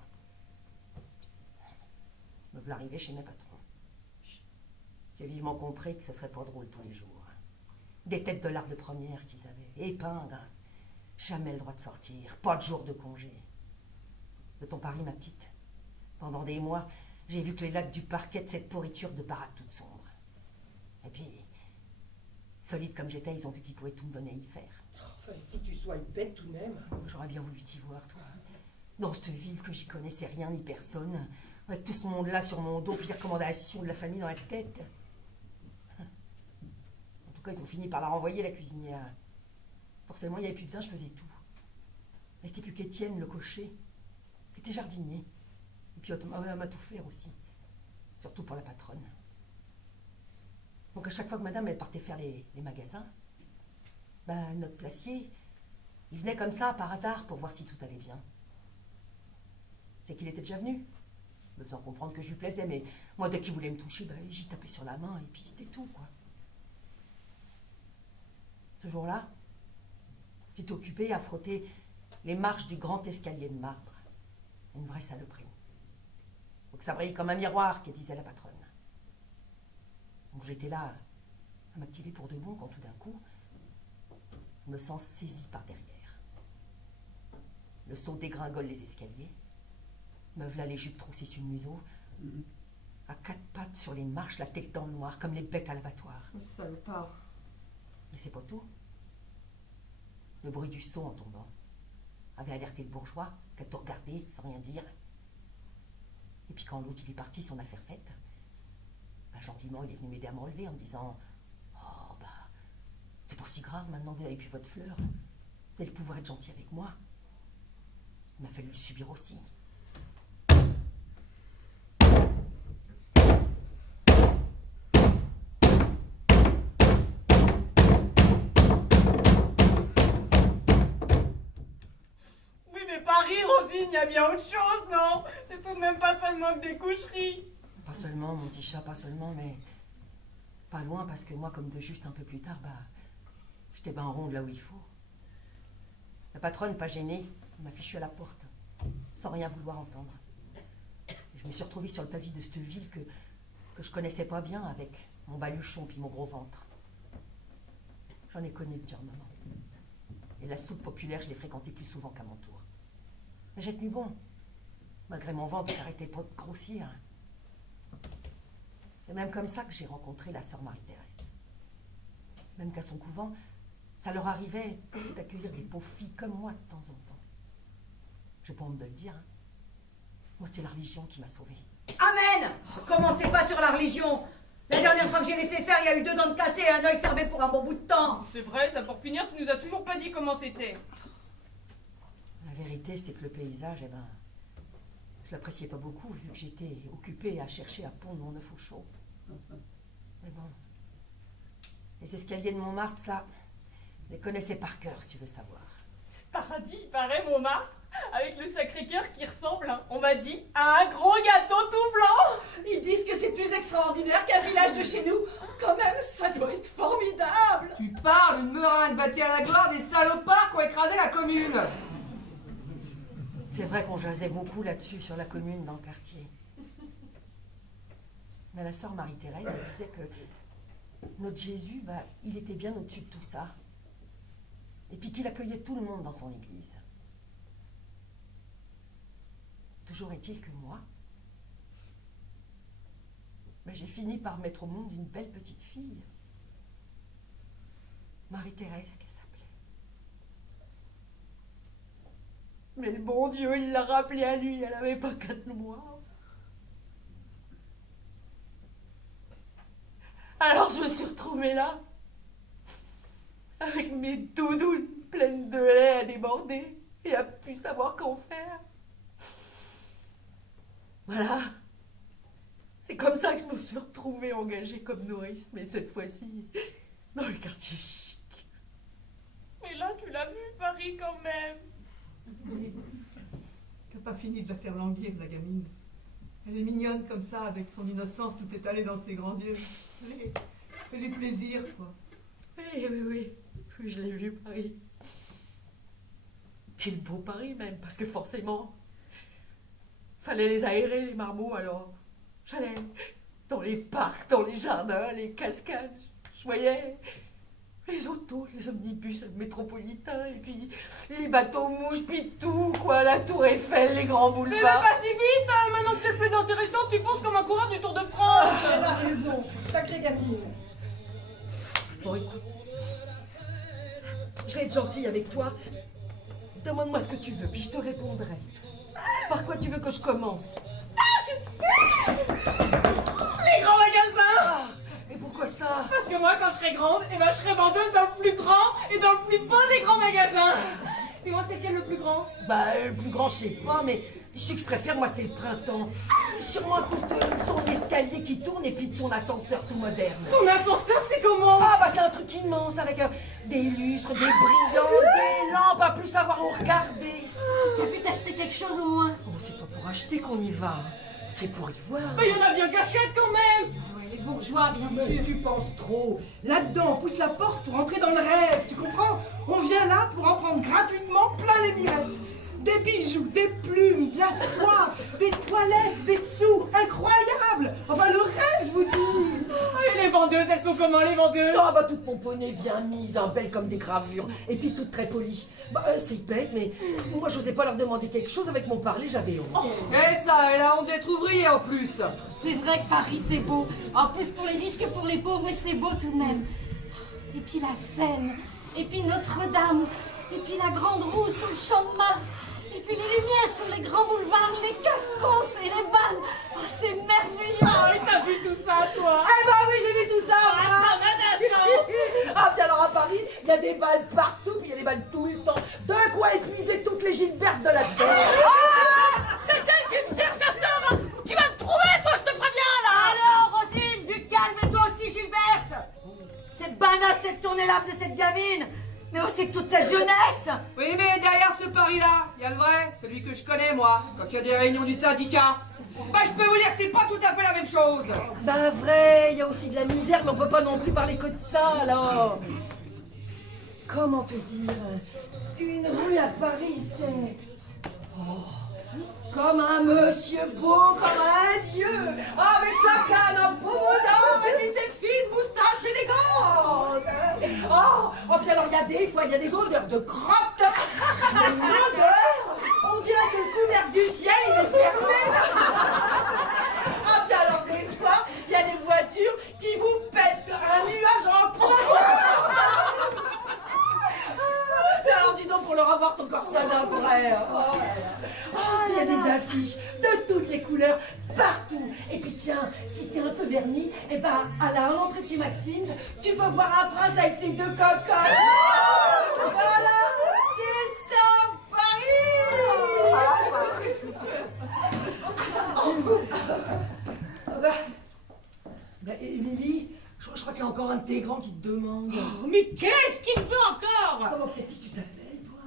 Me voilà arrivé chez mes patrons. J'ai vivement compris que ce serait pas drôle tous les jours. Des têtes de l'art de première qu'ils avaient, épingres, jamais le droit de sortir, pas de jour de congé. De ton Paris, ma petite, pendant des mois, j'ai vu que les lattes du parquet de cette pourriture de baraque toute sombre. Et puis, solide comme j'étais, ils ont vu qu'ils pouvaient tout me donner à y faire. Enfin, que tu sois bête tout de même. J'aurais bien voulu t'y voir, toi. Dans cette ville que j'y connaissais rien ni personne, avec tout ce monde-là sur mon dos, puis les recommandations de la famille dans la tête. En tout cas, ils ont fini par la renvoyer, la cuisinière. Forcément, il n'y avait plus de ça, je faisais tout. Mais c'était plus qu'Étienne, le cocher, qui était jardinier. Et puis, elle m'a tout faire aussi. Surtout pour la patronne. Donc, à chaque fois que madame, elle partait faire les magasins, notre Placier, il venait comme ça, par hasard, pour voir si tout allait bien. C'est qu'il était déjà venu, me faisant comprendre que je lui plaisais, mais moi, dès qu'il voulait me toucher, j'y tapais sur la main, et puis c'était tout, quoi. Ce jour-là, j'étais occupée à frotter les marches du grand escalier de marbre. Une vraie saloperie. Donc ça brille comme un miroir, que disait la patronne. Donc j'étais là, à m'activer pour de bon, quand tout d'un coup, je me sens saisie par derrière. Le saut dégringole les escaliers. Me v'là les jupes troussées sur le museau. À 4 pattes sur les marches, la tête dans le noir, comme les bêtes à l'abattoir. Salopard. Mais c'est pas tout. Le bruit du saut en tombant avait alerté le bourgeois, qui a tout regardé sans rien dire. Et puis quand l'autre il est parti, son affaire faite, gentiment il est venu m'aider à me relever en me disant « Oh c'est pas si grave, maintenant vous avez plus votre fleur. Vous allez pouvoir être gentil avec moi. » Il m'a fallu le subir aussi. Oui, mais Paris, Rosine, il y a bien autre chose, non? C'est tout de même pas seulement que des coucheries. Pas seulement, mon petit chat, pas seulement, mais pas loin, parce que moi, comme de juste un peu plus tard, j'étais ben ronde là où il faut. La patronne, pas gênée, m'a fichu à la porte, sans rien vouloir entendre. Et je me suis retrouvée sur le pavis de cette ville que je connaissais pas bien, avec mon baluchon puis mon gros ventre. J'en ai connu de durs moments. Et la soupe populaire, je l'ai fréquentée plus souvent qu'à mon tour. Mais j'ai tenu bon, malgré mon ventre qui n'arrêtait pas de grossir. C'est même comme ça que j'ai rencontré la sœur Marie-Thérèse. Même qu'à son couvent, ça leur arrivait d'accueillir des pauvres filles comme moi de temps en temps. J'ai pas honte de le dire. Hein. Moi, c'est la religion qui m'a sauvée. Amen! Commencez pas sur la religion. La dernière fois que j'ai laissé faire, il y a eu 2 dents de cassées et un œil fermé pour un bon bout de temps. C'est vrai, ça pour finir, tu nous as toujours pas dit comment c'était. La vérité, c'est que le paysage, je l'appréciais pas beaucoup, vu que j'étais occupée à chercher à pondre mon œuf au chaud. Mais bon, les escaliers de Montmartre, ça, je les connaissais par cœur, si tu veux savoir. C'est paradis, il paraît, Montmartre, avec le Sacré-Cœur qui ressemble, hein, on m'a dit, à un gros gâteau tout blanc. Ils disent que c'est plus extraordinaire qu'un village de chez nous. Quand même, ça doit être formidable. Tu parles, une meringue bâtie à la gloire des salopards qui ont écrasé la commune. C'est vrai qu'on jasait beaucoup là-dessus, sur la commune, dans le quartier. Mais la sœur Marie-Thérèse, elle disait que notre Jésus, il était bien au-dessus de tout ça. Et puis qu'il accueillait tout le monde dans son église. Toujours est-il que moi, j'ai fini par mettre au monde une belle petite fille. Marie-Thérèse, qu'elle s'appelait. Mais le bon Dieu, il l'a rappelée à lui, elle n'avait pas 4 mois. Alors je me suis retrouvée là, avec mes doudounes pleines de lait à déborder, et à plus savoir qu'en faire. Voilà. C'est comme ça que je me suis retrouvée engagée comme nourrice, mais cette fois-ci, dans le quartier chic. Mais là, tu l'as vu, Paris, quand même. Oui. T'as pas fini de la faire languir, la gamine. Elle est mignonne comme ça, avec son innocence tout étalée dans ses grands yeux. Allez, fais-lui plaisir, quoi. Oui, je l'ai vu, Paris. Puis le beau Paris, même, parce que forcément, fallait les aérer, les marmots, alors j'allais dans les parcs, dans les jardins, les cascades. Je voyais les autos, les omnibus métropolitains, et puis les bateaux mouches, puis tout, quoi, la tour Eiffel, les grands boulevards. Mais va pas si vite, hein. Maintenant que c'est plus intéressant, tu fonces comme un coureur du Tour de France. Elle a raison, sacrée gamine. Bon, écoute, je vais être gentille avec toi. Demande-moi ce que tu veux, puis je te répondrai. Par quoi tu veux que je commence? Les grands magasins. Mais pourquoi ça? Parce que moi, quand je serai grande, je serai vendeuse dans le plus grand et dans le plus beau des grands magasins. Dis-moi, c'est lequel le plus grand? Le plus grand, je sais pas, mais je sais que je préfère, moi, c'est le printemps. Sûrement à cause de son escalier qui tourne et puis de son ascenseur tout moderne. Son ascenseur, c'est comment? C'est un truc immense avec des lustres, des brillants, des lampes, à plus savoir où regarder. T'as pu t'acheter quelque chose au moins? Oh, c'est pas pour acheter qu'on y va, c'est pour y voir. Mais il y en a bien cachette quand même. Oui, les bourgeois, bien Mais sûr. tu penses trop. Là-dedans, on pousse la porte pour entrer dans le rêve, tu comprends? On vient là pour en prendre gratuitement plein les mirettes. Des bijoux, des plumes, de la soie, des toilettes, des dessous, incroyable. Enfin, le rêve, je vous dis. Et les vendeuses, elles sont comment les vendeuses? Toute pomponnée, bien mise, belle comme des gravures, et puis toute très polie. C'est bête, mais moi, j'osais pas leur demander quelque chose, avec mon parler, j'avais honte. Et ça, elle a honte d'être ouvrier en plus. C'est vrai que Paris, c'est beau. En plus pour les riches que pour les pauvres, mais c'est beau tout de même. Et puis la Seine, et puis Notre-Dame, et puis la Grande Roue sous le champ de Mars, et puis les lumières sur les grands boulevards, les cafecons et les balles. Oh, c'est merveilleux. Ah, et t'as vu tout ça, toi? Oui, j'ai vu tout ça. T'en as de la chance. Puis alors à Paris, il y a des balles partout, puis il y a des balles tout le temps. De quoi épuiser toutes les Gilbertes de la terre. C'est elle qui me cherche, Castor. Tu vas me trouver, toi, je te préviens, là. Alors, Rosine, du calme, et toi aussi, Gilberte. C'est banasse cette tournée l'âme de cette gamine. Mais aussi toute sa jeunesse. Oui, mais derrière ce Paris-là, il y a le vrai, celui que je connais, moi, quand il y a des réunions du syndicat. Je peux vous dire que c'est pas tout à fait la même chose. Vrai, il y a aussi de la misère, mais on peut pas non plus parler que de ça, alors. Comment te dire? Une rue à Paris, c'est... comme un monsieur beau, comme un dieu, avec sa canne en boudin, et puis ses fines moustaches élégantes. Puis alors, il y a des odeurs de crotte, une odeur, on dirait que le couvercle du ciel, il est fermé. Puis alors, des fois, il y a des voitures qui vous pètent un nuage en plein. Alors, dis donc, pour leur avoir ton corsage après. Il y a des affiches de toutes les couleurs, partout. Et puis tiens, si t'es un peu verni, à l'entrée de chez Maxim's, tu peux voir un prince avec ses 2 cocottes. Voilà, c'est ça, Paris. Émilie, je crois qu'il y a encore un de tes grands qui te demande. Oh, mais qu'est-ce qu'il me veut encore? Comment c'est qui tu t'appelles, toi?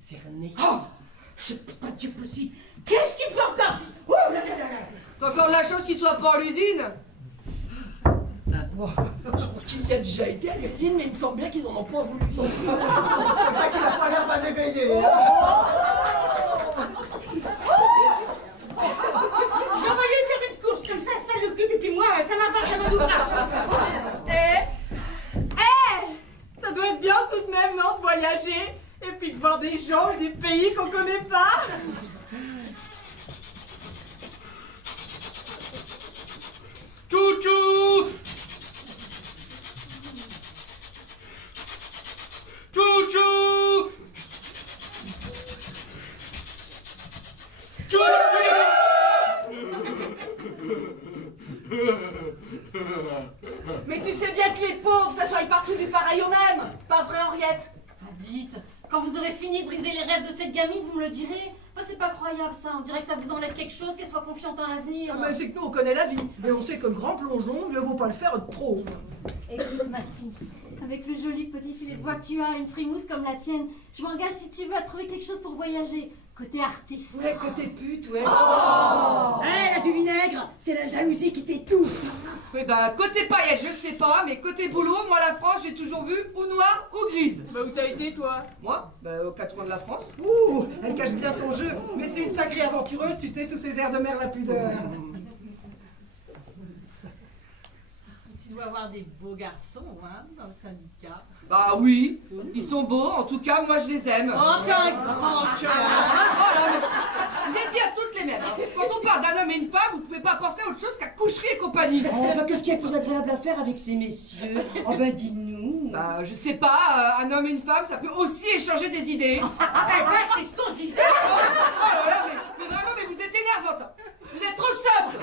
Cerné. Oh, c'est pas Dieu possible. Qu'est-ce qu'il me fait encore? Oh, là, là, là, là. T'as encore de la chose qui soit pas en l'usine? Je crois qu'il y a déjà été à l'usine, mais il me semble bien qu'ils en ont pas voulu. C'est vrai qu'il a pas l'air mal éveillé. Je voyais faire une course comme ça l'occupe qu'on connaît pas. Chouchou! Chouchou! Mais tu sais bien que les pauvres, ça soit partout du pareil au même. Pas vrai, Henriette? Ah, dites, quand vous aurez fini de briser les rêves de cette gamine, vous me le direz. Enfin, c'est pas croyable ça, on dirait que ça vous enlève quelque chose, qu'elle soit confiante en l'avenir. Mais c'est que nous on connaît la vie, et on sait que le grand plongeon, mieux vaut pas le faire trop. Écoute Mathilde, avec le joli petit filet de bois que tu as, une frimousse comme la tienne, je m'engage si tu veux à trouver quelque chose pour voyager. Côté artiste. Ouais, côté pute, ouais. Elle a du vinaigre, c'est la jalousie qui t'étouffe. Oui, bah, côté paillettes, je sais pas, mais côté boulot, moi, la France, j'ai toujours vu ou noire ou grise. Bah où t'as été toi? Moi, bah, aux quatre coins de la France. Ouh, elle cache bien son jeu, mais c'est une sacrée aventureuse, tu sais, sous ses airs de mère la pudeur. Tu dois avoir des beaux garçons, hein, dans le syndicat. Bah oui, ils sont beaux, en tout cas, moi, je les aime. Oh, t'es un grand cœur. Voilà, mais vous êtes bien toutes les mêmes. Hein. Quand on parle d'un homme et une femme, vous pouvez pas penser à autre chose qu'à coucherie et compagnie. Oh, bah qu'est-ce qu'il y a de plus agréable à faire avec ces messieurs? Oh, ben dis-nous. Bah, je sais pas, un homme et une femme, ça peut aussi échanger des idées. C'est ce qu'on disait. Oh là là, mais vraiment, mais vous êtes énervante. Hein. Vous êtes trop sotte.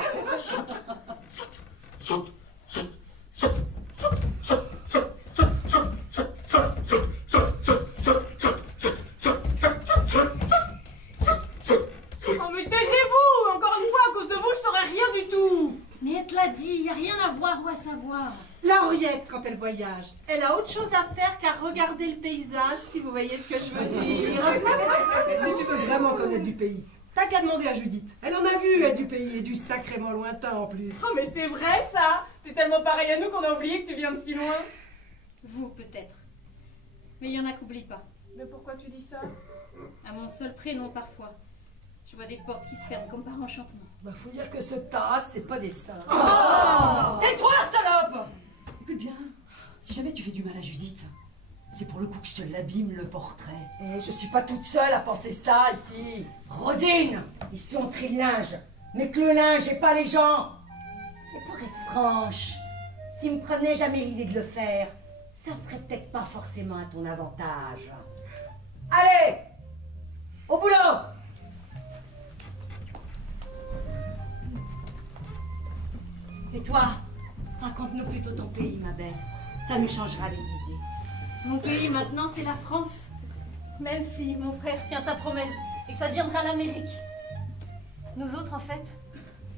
Oh mais taisez-vous. Encore une fois, à cause de vous, je saurais rien du tout. Mais elle te l'a dit, y a rien à voir ou à savoir. La Henriette, quand elle voyage, elle a autre chose à faire qu'à regarder le paysage, si vous voyez ce que je veux dire. Si tu veux vraiment connaître du pays, t'as qu'à demander à Judith. Elle en a vu, elle, du pays, et du sacrément lointain en plus. Oh mais c'est vrai ça. T'es tellement pareil à nous qu'on a oublié que tu viens de si loin. Vous, peut-être. Mais il y en a qu'oublient pas. Mais pourquoi tu dis ça? À mon seul prénom, parfois. Je vois des portes qui se ferment comme par enchantement. Bah, faut dire que ce taras, c'est pas des seins. Tais-toi, salope. Écoute bien, si jamais tu fais du mal à Judith, c'est pour le coup que je te l'abîme le portrait. Et je suis pas toute seule à penser ça ici. Rosine, ici on trie le linge, mais que le linge et pas les gens. Et pour être franche, s'il me prenait jamais l'idée de le faire, ça serait peut-être pas forcément à ton avantage. Allez, au boulot. Et toi, raconte-nous plutôt ton pays, ma belle. Ça nous changera les idées. Mon pays maintenant, c'est la France. Même si mon frère tient sa promesse et que ça deviendra l'Amérique. Nous autres, en fait,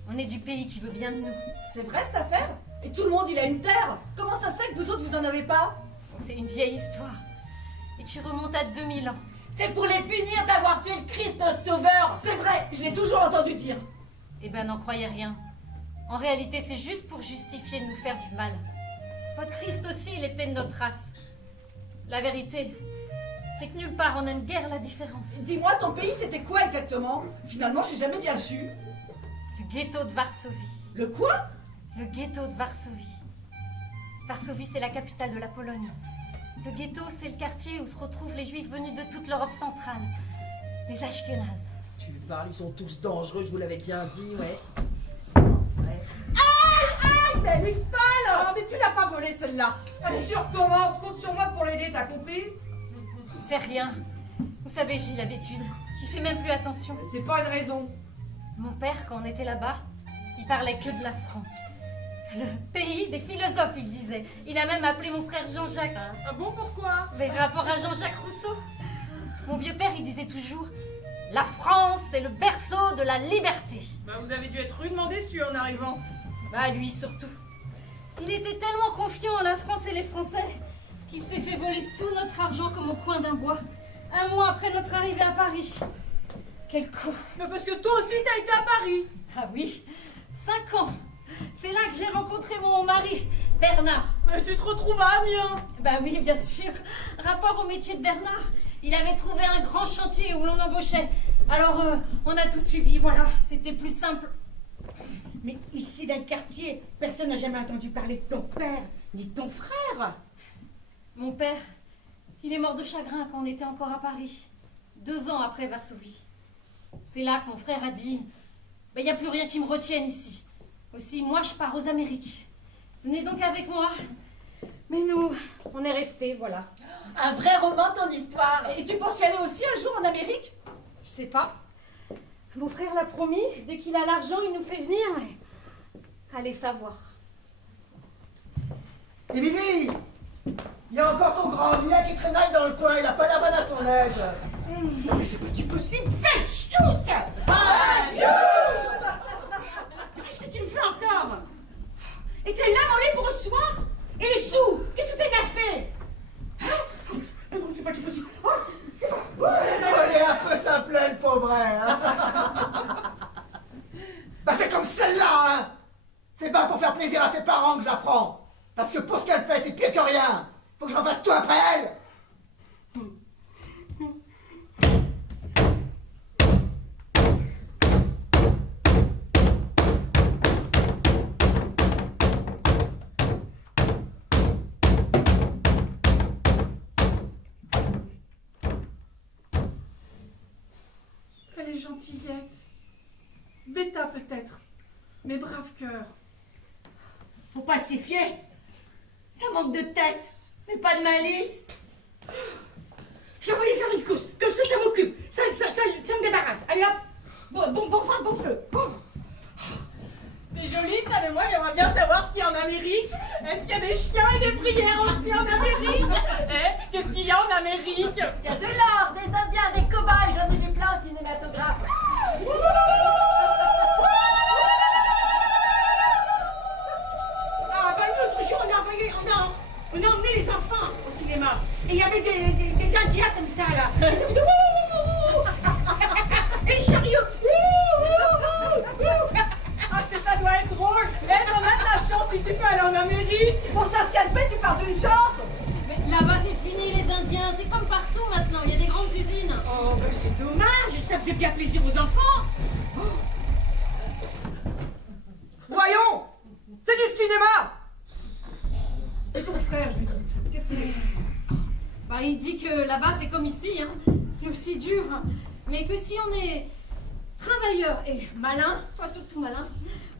on est du pays qui veut bien de nous. C'est vrai cette affaire? Et tout le monde, il a une terre. Comment ça se fait que vous autres, vous en avez pas? C'est une vieille histoire. Et tu remontes à 2000 ans. C'est pour les punir d'avoir tué le Christ, notre sauveur. C'est vrai, je l'ai toujours entendu dire. Eh ben, n'en croyez rien. En réalité, c'est juste pour justifier de nous faire du mal. Votre Christ aussi, il était de notre race. La vérité, c'est que nulle part on n'aime guère la différence. Dis-moi, ton pays, c'était quoi exactement? Finalement, j'ai jamais bien su. Le ghetto de Varsovie. Le quoi? Le ghetto de Varsovie. Varsovie, c'est la capitale de la Pologne. Le ghetto, c'est le quartier où se retrouvent les juifs venus de toute l'Europe centrale. Les Ashkénazes. Tu parles, ils sont tous dangereux, je vous l'avais bien dit, ouais. Aïe, mais elle est folle. Ah, mais tu l'as pas volée celle-là. Si tu recommences, compte sur moi pour l'aider, t'as compris? C'est rien. Vous savez, j'ai l'habitude. J'y fais même plus attention. C'est pas une raison. Mon père, quand on était là-bas, il parlait que de la France. Le pays des philosophes, il disait. Il a même appelé mon frère Jean-Jacques. Ah bon, pourquoi? Les rapports à Jean-Jacques Rousseau. Mon vieux père, il disait toujours « La France, c'est le berceau de la liberté ». Bah vous avez dû être rudement déçus en arrivant. Bah lui surtout. Il était tellement confiant en la France et les Français qu'il s'est fait voler tout notre argent comme au coin d'un bois. Un mois après notre arrivée à Paris. Quel coup! Mais parce que toi aussi t'as été à Paris. Ah oui, 5 ans. C'est là que j'ai rencontré mon mari, Bernard. Mais tu te retrouves à Amiens. Bah oui, bien sûr. Rapport au métier de Bernard. Il avait trouvé un grand chantier où l'on embauchait. Alors, on a tout suivi, voilà. C'était plus simple. Mais ici, dans le quartier, personne n'a jamais entendu parler de ton père, ni de ton frère. Mon père, il est mort de chagrin quand on était encore à Paris. 2 ans après Varsovie. C'est là que mon frère a dit « Il n'y a plus rien qui me retienne ici. Aussi, moi, je pars aux Amériques. Venez donc avec moi. » Mais nous, on est restés, voilà. Un vrai roman, ton histoire. Et tu penses y aller aussi un jour en Amérique? Je sais pas. Mon frère l'a promis. Dès qu'il a l'argent, il nous fait venir. Allez savoir. Émilie, il y a encore ton grand lien qui traînaille dans le coin, il a pas la bonne à son aise. Non mais c'est pas du possible. Faites chute. Qu'est-ce que tu me fais encore? Et t'es là dans les pour le soir? Et les sous? Qu'est-ce que t'en as fait? Hein? Non, c'est pas du possible. Oh, c'est pas... Elle est un peu simple, le pauvre. Hein. Bah c'est comme celle-là, hein. C'est pas pour faire plaisir à ses parents que je la prends. Parce que pour ce qu'elle fait, c'est pire que rien. Faut que j'en fasse tout après elle. Elle est gentillette. Bêta peut-être, mais brave cœur. Faut pas s'y fier. Ça manque de tête, mais pas de malice. Je vais aller faire une course, comme ça m'occupe. Ça me débarrasse. Allez hop, bon feu. Oh. C'est joli ça, mais moi j'aimerais bien savoir ce qu'il y a en Amérique. Est-ce qu'il y a des chiens et des prières aussi en Amérique? Qu'est-ce qu'il y a en Amérique? Il y a de l'or, des Indiens, des cobayes, j'en ai vu plein au cinématographe. Ah bah l'autre jour on a emmené les enfants au cinéma. Et il y avait des Indiens comme ça là. Et ça faisait wouh. Et les chariots. Ah, ça doit être drôle. T'en as de la chance si tu peux aller en Amérique. Pour ça se calmer, tu pars d'une chance. Mais là-bas, c'est fini, les Indiens. C'est comme partout maintenant. Il y a des grandes usines. Oh bah c'est dommage, ça faisait bien plaisir aux enfants. Voyons, c'est du cinéma. Et ton frère, je lui dis, qu'est-ce qu'il est? Bah, il dit que là-bas, c'est comme ici. Hein. C'est aussi dur. Mais que si on est travailleur et malin, toi surtout malin,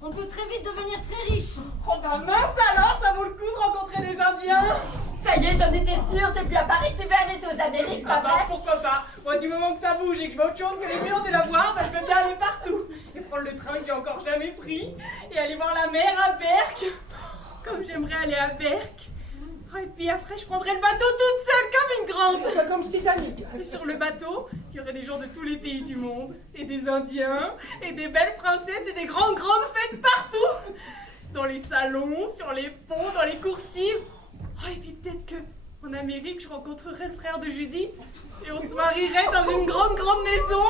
on peut très vite devenir très riche. Oh bah mince alors, ça vaut le coup de rencontrer des Indiens. Ça y est, j'en étais sûre, c'est plus à Paris que tu veux aller, c'est aux Amériques, pas Ah bah vrai? pourquoi pas. Moi du moment que ça bouge et que je vois autre chose que les murs de la voir, bah je veux bien aller partout. Et prendre le train que j'ai encore jamais pris. Et aller voir la mer à Berck. Comme j'aimerais aller à Berck. Oh, et puis après je prendrais le bateau toute seule comme une grande. Comme Titanic. Et sur le bateau, il y aurait des gens de tous les pays du monde. Et des Indiens, et des belles princesses, et des grandes fêtes partout. Dans les salons, sur les ponts, dans les coursives. Oh, et puis peut-être que en Amérique, je rencontrerais le frère de Judith. Et on se marierait dans une grande maison.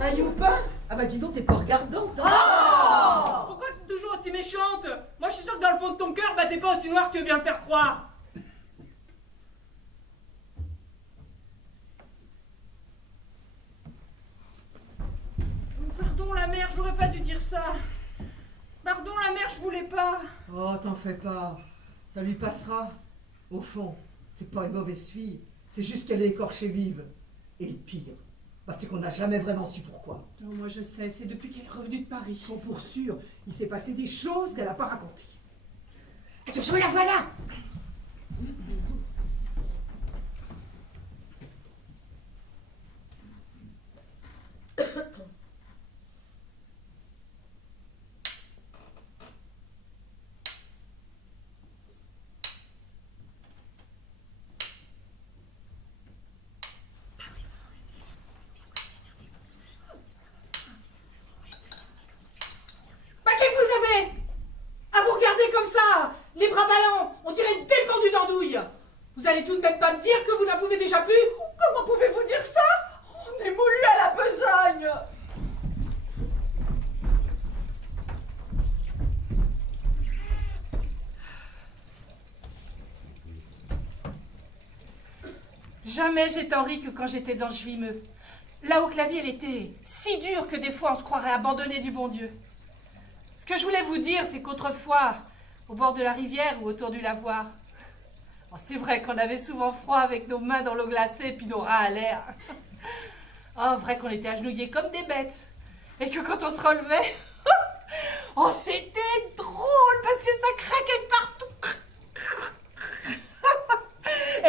Un youpin? Ah bah dis donc, t'es pas regardante. Pourquoi t'es toujours aussi méchante? Moi, je suis sûre que dans le fond de ton cœur, bah t'es pas aussi noir que tu veux bien le faire croire. Pardon la mère, j'aurais pas dû dire ça. Pardon la mère, je voulais pas. Oh, t'en fais pas. Ça lui passera. Au fond, c'est pas une mauvaise fille. C'est juste qu'elle est écorchée vive. Et le pire, bah, c'est qu'on n'a jamais vraiment su pourquoi. Non, moi je sais, c'est depuis qu'elle est revenue de Paris. Oh, pour sûr, il s'est passé des choses qu'elle n'a pas racontées. Attention, la voilà. Bah qu'est-ce que vous avez? À vous regarder comme ça, les bras ballants, on dirait une dépendue d'andouille. Vous allez tout de même pas me dire que vous n'en pouvez déjà plus? Comment pouvez-vous dire ça? On est moulu à la besogne. Jamais j'ai tant ri que quand j'étais dans Juimeux. Là-haut que la vie, elle était si dure que des fois on se croirait abandonné du bon Dieu. Ce que je voulais vous dire, c'est qu'autrefois, au bord de la rivière ou autour du lavoir, c'est vrai qu'on avait souvent froid avec nos mains dans l'eau glacée puis nos reins à l'air. Oh, vrai qu'on était agenouillés comme des bêtes. Et que quand on se relevait, oh, c'était drôle parce que ça craquait de partout.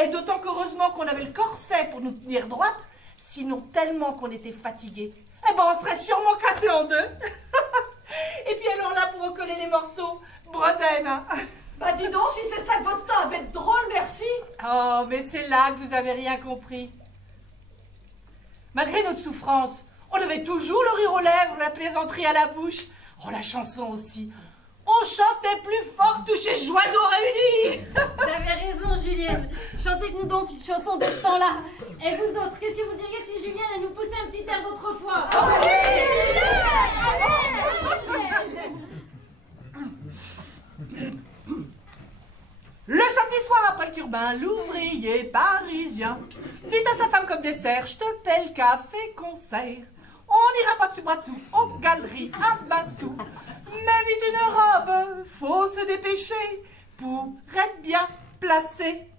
Et d'autant qu'heureusement qu'on avait le corset pour nous tenir droite, sinon tellement qu'on était fatigués, eh ben on serait sûrement cassés en deux. Et puis alors là, pour recoller les morceaux, Bredaine. Bah dis donc, si c'est ça que votre temps va être drôle, merci. Oh, mais c'est là que vous avez rien compris. Malgré notre souffrance, on avait toujours le rire aux lèvres, la plaisanterie à la bouche. Oh, la chanson aussi. On chantait plus fort que chez Joiseaux Réunis. Vous avez raison, Julienne. Chantez-nous donc une chanson de ce temps-là. Et vous autres, qu'est-ce que vous diriez si Julienne elle nous poussait un petit air d'autrefois? Le samedi soir après le turbin, l'ouvrier parisien dit à sa femme comme dessert: je te paie le café concert. On ira pas dessus bras dessous aux galeries à Bassou. Mais vite une robe, faut se dépêcher pour être bien placé.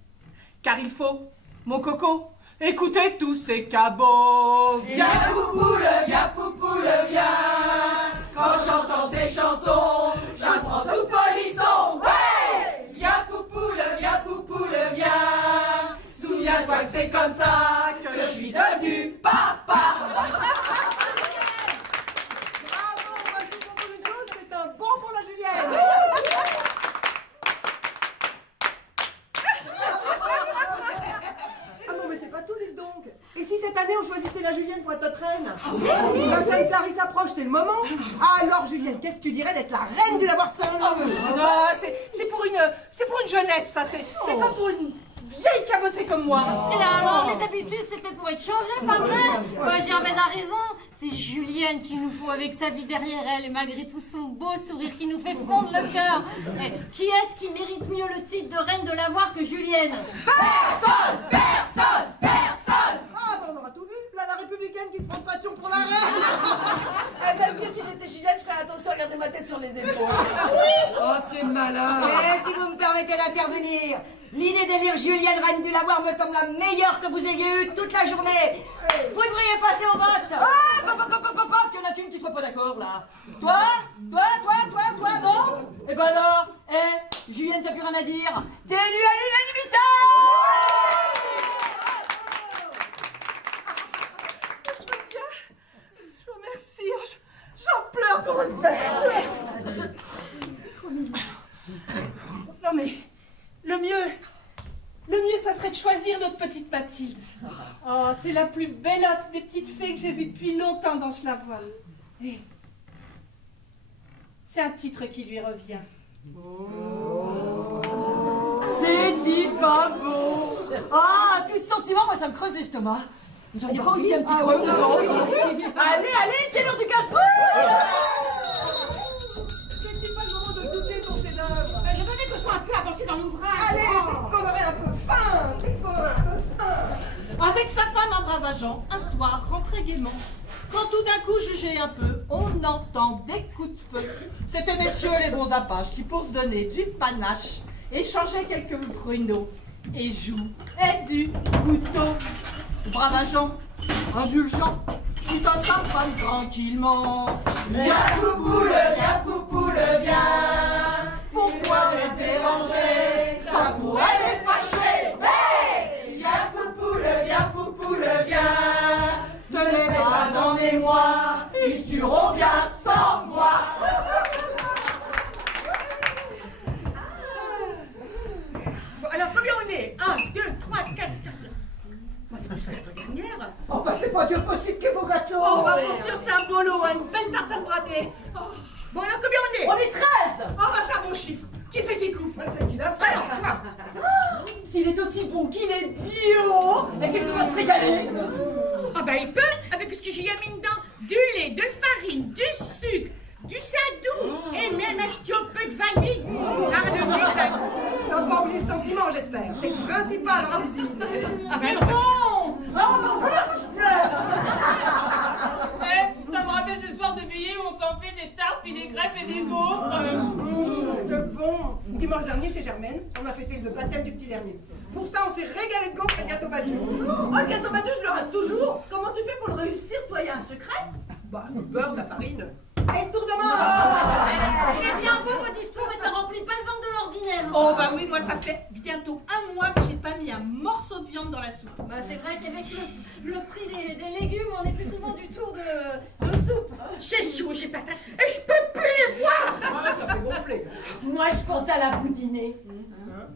Car il faut, mon coco, écouter tous ces cabots. Viens poupoule, viens. Quand j'entends ces chansons, je me sens tout polisson. Ouais! Viens poupoule, viens. Souviens-toi que c'est comme ça que je suis devenu papa. C'est un bon pour la Julienne. Ah non, mais c'est pas tout, dites donc. Et si cette année on choisissait la Julienne pour être notre reine? La Sainte-Clarisse approche, c'est le moment. Ah, alors Julienne, qu'est-ce que tu dirais d'être la reine du lavoir de Saint-Leu? C'est pour une jeunesse, ça. C'est pas pour une vieille cabossée comme moi. Et alors, les habitudes, c'est fait pour être changé, pas vrai? Ouais, Gervaise a raison. C'est Julienne qu'il nous faut avec sa vie derrière elle et malgré tout son beau sourire qui nous fait fondre le cœur. Et qui est-ce qui mérite mieux le titre de reine de l'avoir que Julienne? Personne. Ah, bah on aura tout vu. Là, la républicaine qui se prend de passion pour la reine. Eh bien, mieux si j'étais Julienne, je ferais attention à garder ma tête sur les épaules. Oh, c'est malin. Et si vous me permettez d'intervenir, l'idée d'élire Julienne reine du lavoir me semble la meilleure que vous ayez eue toute la journée. Vous devriez passer au vote. Ah, il y en a une qui soit pas d'accord là. Toi, non? Eh ben alors, Julienne, t'as plus rien à dire. T'es élue à l'unanimité. Je vous remercie. J'en pleure, grosse bête. Non mais, le mieux, ça serait de choisir notre petite Mathilde. Oh, c'est la plus bellotte des petites fées que j'ai vues depuis longtemps dans Schlavois. Et c'est un titre qui lui revient. C'est dit pas beau. Ah, tout ce sentiment, moi ça me creuse l'estomac. Vous auriez pas aussi un petit creux, vous autres? Allez, c'est l'heure du casse-couille. C'est pas le moment de douter ton chef-d'œuvre. Je voudrais que je sois un peu avancé dans l'ouvrage. Allez, c'est qu'on aurait un peu faim. Avec sa femme, un brave agent, un soir, rentrait gaiement. Quand tout d'un coup, jugez un peu, on entend des coups de feu. C'était messieurs les bons apaches qui, pour se donner du panache, échangeaient quelques pruneaux et jouaient du couteau. Le brave agent, indulgent, dit à sa femme tranquillement: viens poupoule, viens. Pourquoi les déranger? Ça pourrait les fâcher. Hey! Viens poupoule, viens. Te mets pas en émoi, ils se tueront bien sans moi. Bon, alors combien on est? 1, 2, 3, 4, 5. Bon, on est plus que la dernière. Oh, bah, c'est pas Dieu possible qu'il y ait beau gâteau. Oh, bah pour sûr, c'est un bolo, une belle tartane bradée. Oh. Bon, alors combien on est? On est 13. Oh, bah c'est un bon chiffre. Qui c'est qui coupe? C'est qui l'a fait. Alors, toi. S'il est aussi bon qu'il est bio, mais qu'est-ce qu'on va se régaler? Ah bah il peut, avec ce que j'y ai mis dedans. Du lait, de farine, du sucre, du saindoux et même acheté un peu de vanille pour harmonner ça. T'as pas oublié le sentiment, j'espère. C'est le principal en cuisine. Ah bah non, Ça me rappelle cette histoire de billets où on s'en fait des tartes, puis des crêpes et des gaufres. De bon. Dimanche dernier, chez Germaine, on a fêté le baptême du petit dernier. Pour ça, on s'est régalé de gaufres et de gâteau battu. Oh, le gâteau battu, je le rate toujours. Comment tu fais pour pour le réussir, toi, il y a un secret? Bah, le beurre, la farine. Et tour de monde! C'est bien beau vos discours, mais ça remplit pas le ventre de l'ordinaire. Oh bah oui, moi ça fait bientôt un mois que j'ai pas mis un morceau de viande dans la soupe. Bah c'est vrai qu'avec le prix des légumes, on est plus souvent du tour de soupe. J'ai chaud, j'ai patate, et je peux plus les voir. Ah, ça fait gonfler. Moi, je pense à la boudinée.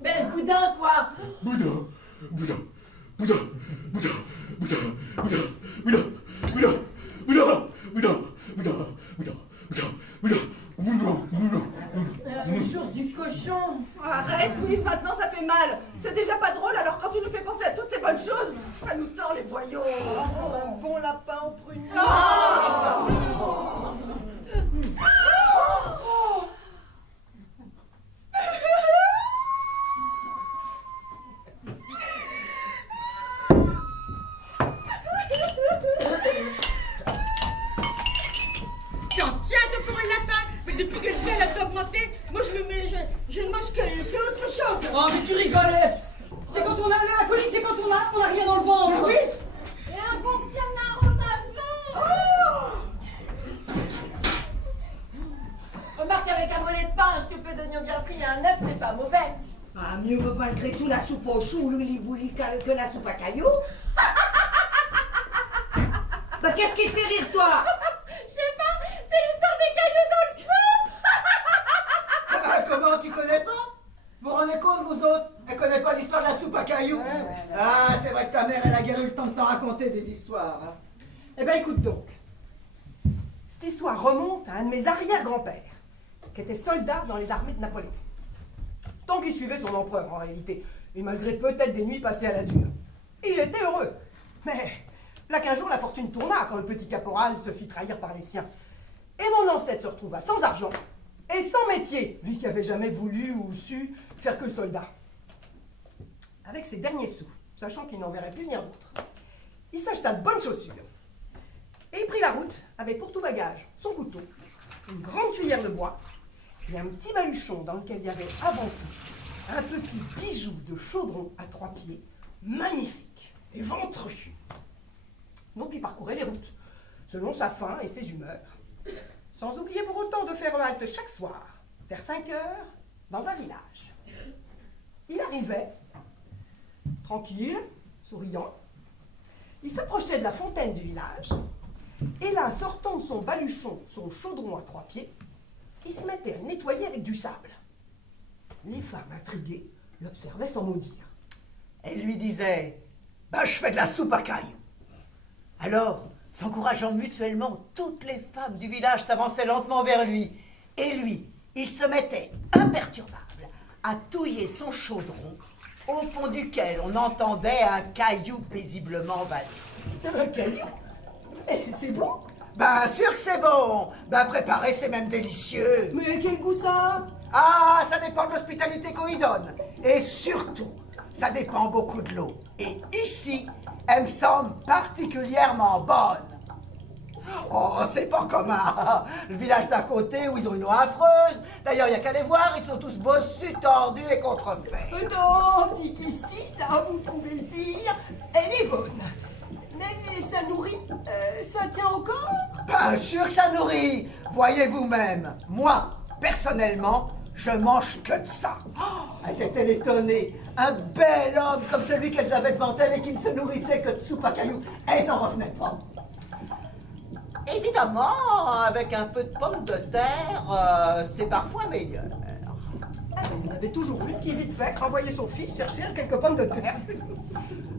Ben, le boudin, quoi. Boudin, boudin, boudin, boudin, boudin, boudin, boudin, boudin, boudin, boudin, boudin, boudin, boudin, boudin, boudin. Toujours du cochon. Arrête, Louise, maintenant ça fait mal. C'est déjà pas drôle, alors quand tu nous fais penser à toutes ces bonnes choses, ça nous tord les boyaux. Un bon lapin au prunier. T'en tiens pour un lapin, mais depuis que le prix a augmenté, moi je ne mange que autre chose. Oh, mais tu rigolais. C'est quand on a la colique, c'est quand on a rien dans le ventre. Oui. Et un bon canard au navet. Remarque, avec un mollet de pain, un scoopé d'oignon bien frit et un œuf, c'est pas mauvais. Ah, mieux vaut malgré tout la soupe au chou, l'ouli-bouli, que la soupe à cailloux. Bah, qu'est-ce qui te fait rire, toi? Je sais pas, c'est l'histoire des cailloux dans le soupe. Ah, comment, tu connais pas? Vous vous rendez compte, vous autres? Elle connaît pas l'histoire de la soupe à cailloux? Ah, c'est vrai que ta mère, elle a guère eu le temps de t'en raconter des histoires. Hein. Eh ben écoute donc. Cette histoire remonte à un de mes arrière-grands-pères, qui était soldat dans les armées de Napoléon. Tant qu'il suivait son empereur, en réalité, et malgré peut-être des nuits passées à la dure. Et il était heureux. Mais, là qu'un jour, la fortune tourna quand le petit caporal se fit trahir par les siens. Et mon ancêtre se retrouva sans argent et sans métier, lui qui avait jamais voulu ou su faire que le soldat. Avec ses derniers sous, sachant qu'il n'en verrait plus venir d'autres, il s'acheta de bonnes chaussures. Et il prit la route avec pour tout bagage son couteau, une grande cuillère de bois et un petit baluchon dans lequel il y avait avant tout un petit bijou de chaudron à 3 pieds, magnifique et ventru. Donc il parcourait les routes, selon sa faim et ses humeurs, sans oublier pour autant de faire halte chaque soir, vers 5 heures, dans un village. Il arrivait, tranquille, souriant, il s'approchait de la fontaine du village, et là, sortant de son baluchon, son chaudron à 3 pieds, il se mettait à nettoyer avec du sable. Les femmes intriguées l'observaient sans mot dire. Elle lui disait « Bah, je fais de la soupe à cailloux ». Alors, s'encourageant mutuellement, toutes les femmes du village s'avançaient lentement vers lui. Et lui, il se mettait, imperturbable, à touiller son chaudron, au fond duquel on entendait un caillou paisiblement valser. Un caillou? Et c'est bon? Bien sûr que c'est bon. Ben préparer, c'est même délicieux. Mais quel goût ça? Ah, ça dépend de l'hospitalité qu'on y donne. Et surtout, ça dépend beaucoup de l'eau. Et ici, elle me semble particulièrement bonne. Oh, c'est pas comme le village d'à côté où ils ont une eau affreuse. D'ailleurs, il n'y a qu'à les voir, ils sont tous bossus, tordus et contrefaits. Tandis qu'ici, ça, vous pouvez le dire, elle est bonne. Mais ça nourrit, ça tient encore? Bien sûr que ça nourrit. Voyez vous-même, moi, personnellement, je mange que de ça. Oh, était-elle étonnée? Un bel homme comme celui qu'elles avaient devant elles et qui ne se nourrissait que de soupe à cailloux. Elles n'en revenaient pas. Évidemment, avec un peu de pommes de terre, c'est parfois meilleur. Il y en avait toujours une qui, vite fait, envoyait son fils chercher quelques pommes de terre.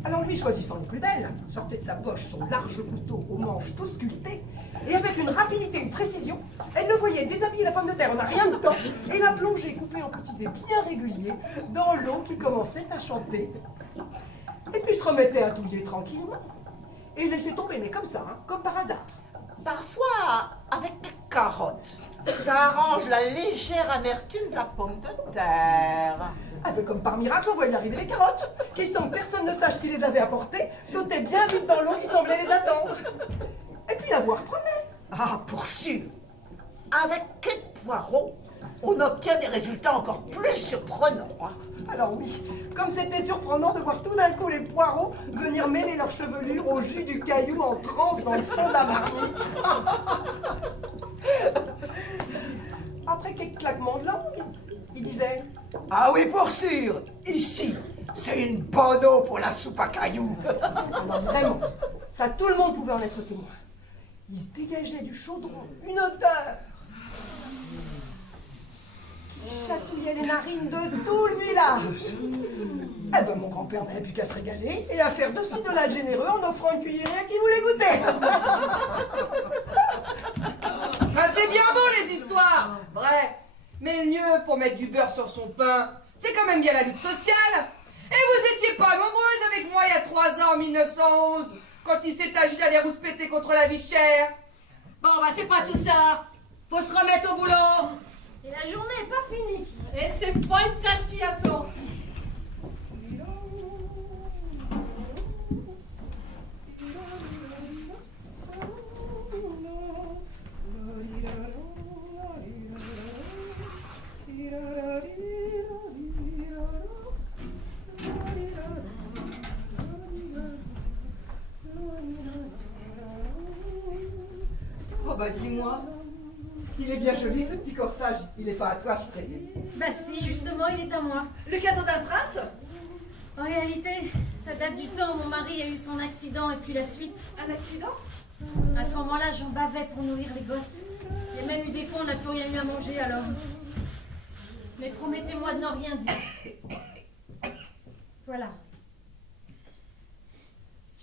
Alors lui, choisissant les plus belles, sortait de sa poche son large couteau aux manches tout sculptées, et avec une rapidité et une précision, elle le voyait déshabiller la pomme de terre en un rien de temps, et la plonger coupée en petits dés bien réguliers dans l'eau qui commençait à chanter. Et puis se remettait à touiller tranquillement, et laissait tomber, mais comme ça, hein, comme par hasard. Parfois, avec des carottes. Ça arrange la légère amertume de la pomme de terre. Un peu comme par miracle, on voyait arriver les carottes, qui, sans que personne ne sache qui les avait apportées, sautaient bien vite dans l'eau qui semblait les attendre. Et puis la voix reprenait. Ah, pour sûr. Avec quelques poireaux, on obtient des résultats encore plus surprenants. Alors oui, comme c'était surprenant de voir tout d'un coup les poireaux venir mêler leur chevelure au jus du caillou en transe dans le fond de la marmite. Après quelques claquements de langue, il disait « Ah oui, pour sûr, ici, c'est une bonne eau pour la soupe à cailloux. » Alors vraiment, ça tout le monde pouvait en être témoin. Il se dégageait du chaudron une odeur qui chatouillait les narines de tout le village. Eh ben mon grand-père n'avait plus qu'à se régaler et à faire de ci de là généreux en offrant une cuillerée à qui voulait goûter. Ah, c'est bien beau les histoires, vrai. Mais le mieux pour mettre du beurre sur son pain, c'est quand même bien la lutte sociale. Et vous étiez pas nombreuses avec moi il y a 3 ans, en 1911, quand il s'est agi d'aller rouspéter contre la vie chère. Bon, bah c'est pas tout ça. Faut se remettre au boulot. Et la journée est pas finie. Et c'est pas une tâche qui attend. Oh bah dis-moi, il est bien joli ce petit corsage, il est pas à toi je présume. Bah si, justement, il est à moi. Le cadeau d'un prince? En réalité, ça date du temps où mon mari a eu son accident et puis la suite. Un accident? À ce moment-là, j'en bavais pour nourrir les gosses. Il y a même eu des fois, on n'a plus rien eu à manger alors. Mais promettez-moi de n'en rien dire. Voilà.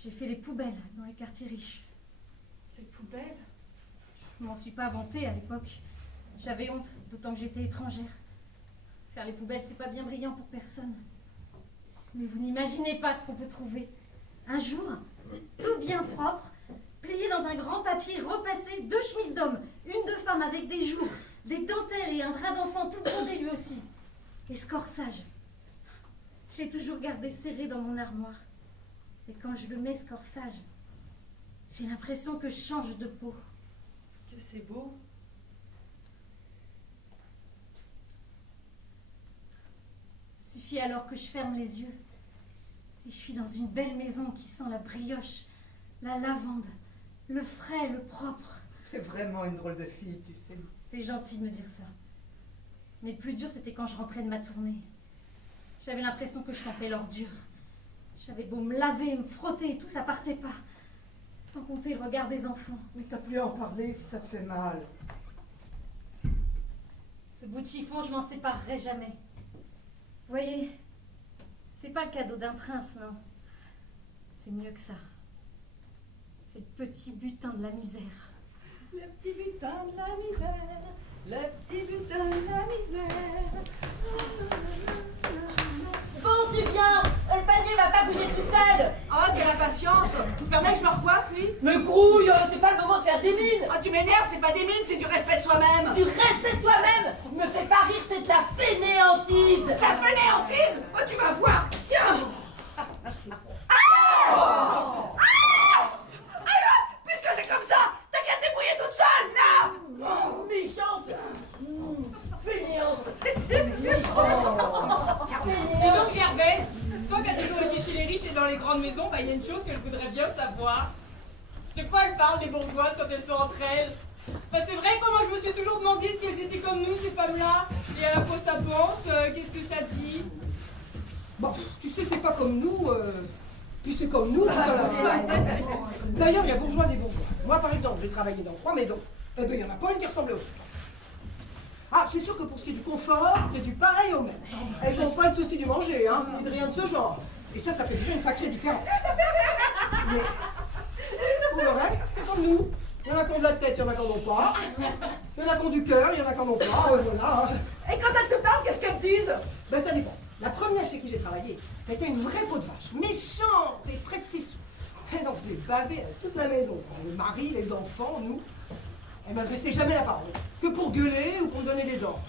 J'ai fait les poubelles dans les quartiers riches. Les poubelles? Je m'en suis pas vantée à l'époque. J'avais honte, d'autant que j'étais étrangère. Faire les poubelles, c'est pas bien brillant pour personne. Mais vous n'imaginez pas ce qu'on peut trouver. Un jour, tout bien propre, plié dans un grand papier, repassé, 2 chemises d'homme, une de femme avec des jours, des dentelles et un drap d'enfant tout brodé lui aussi. Et ce corsage, je l'ai toujours gardé serré dans mon armoire. Et quand je le mets, ce corsage, j'ai l'impression que je change de peau. Que c'est beau. Suffit alors que je ferme les yeux et je suis dans une belle maison qui sent la brioche, la lavande, le frais, le propre. T'es vraiment une drôle de fille, tu sais. C'est gentil de me dire ça. Mais le plus dur, c'était quand je rentrais de ma tournée. J'avais l'impression que je sentais l'ordure. J'avais beau me laver, me frotter et tout, ça partait pas. Sans compter le regard des enfants. Mais t'as plus à en parler si ça te fait mal. Ce bout de chiffon, je m'en séparerai jamais. Vous voyez, c'est pas le cadeau d'un prince, non. C'est mieux que ça. C'est le petit butin de la misère. Le petit butin de la misère, le petit butin de la misère. Bon, tu viens. Le panier va pas bouger tout seul. Oh, quelle impatience. Tu permets que je me recoiffe, oui? Mais grouille, c'est pas le moment de faire des mines. Oh, tu m'énerves, c'est pas des mines, c'est du respect de soi-même. Du respect de soi-même. Me fais pas rire, c'est de la fainéantise. La fainéantise? Oh, tu vas voir. Tiens. Puisque c'est comme ça, t'as qu'à te débrouiller toute seule, là. Méchante. Fainéante. Dis donc, Gervais, toi qui as toujours été chez les riches et dans les grandes maisons, bah il y a une chose que je voudrais bien savoir. De quoi elles parlent, les bourgeoises, quand elles sont entre elles? Bah c'est vrai que moi je me suis toujours demandé si elles étaient comme nous, ces femmes-là, et à quoi ça pense, qu'est-ce que ça dit? Bon, tu sais, c'est pas comme nous, puis c'est comme nous. D'ailleurs, il y a bourgeois des bourgeois. Moi, par exemple, j'ai travaillé dans 3 maisons, et ben il y en a pas une qui ressemblait aux autres. Ah, c'est sûr que pour ce qui est du confort, c'est du pareil au même. Elles n'ont pas de souci du manger, hein, ni de rien de ce genre. Et ça fait déjà une sacrée différence. Mais pour le reste, c'est comme nous. Il y en a qui ont de la tête, il y en a qui n'en ont pas. Il y en a qui ont du cœur, il y en a qui n'en ont pas. Voilà. Et quand elles te parlent, qu'est-ce qu'elles te disent? Ben ça dépend. La première chez qui j'ai travaillé, c'était une vraie peau de vache, méchante et près de ses sous. Elle en faisait baver à toute la maison. Le mari, les enfants, nous. Elle m'adressait jamais la parole, que pour gueuler ou pour me donner des ordres.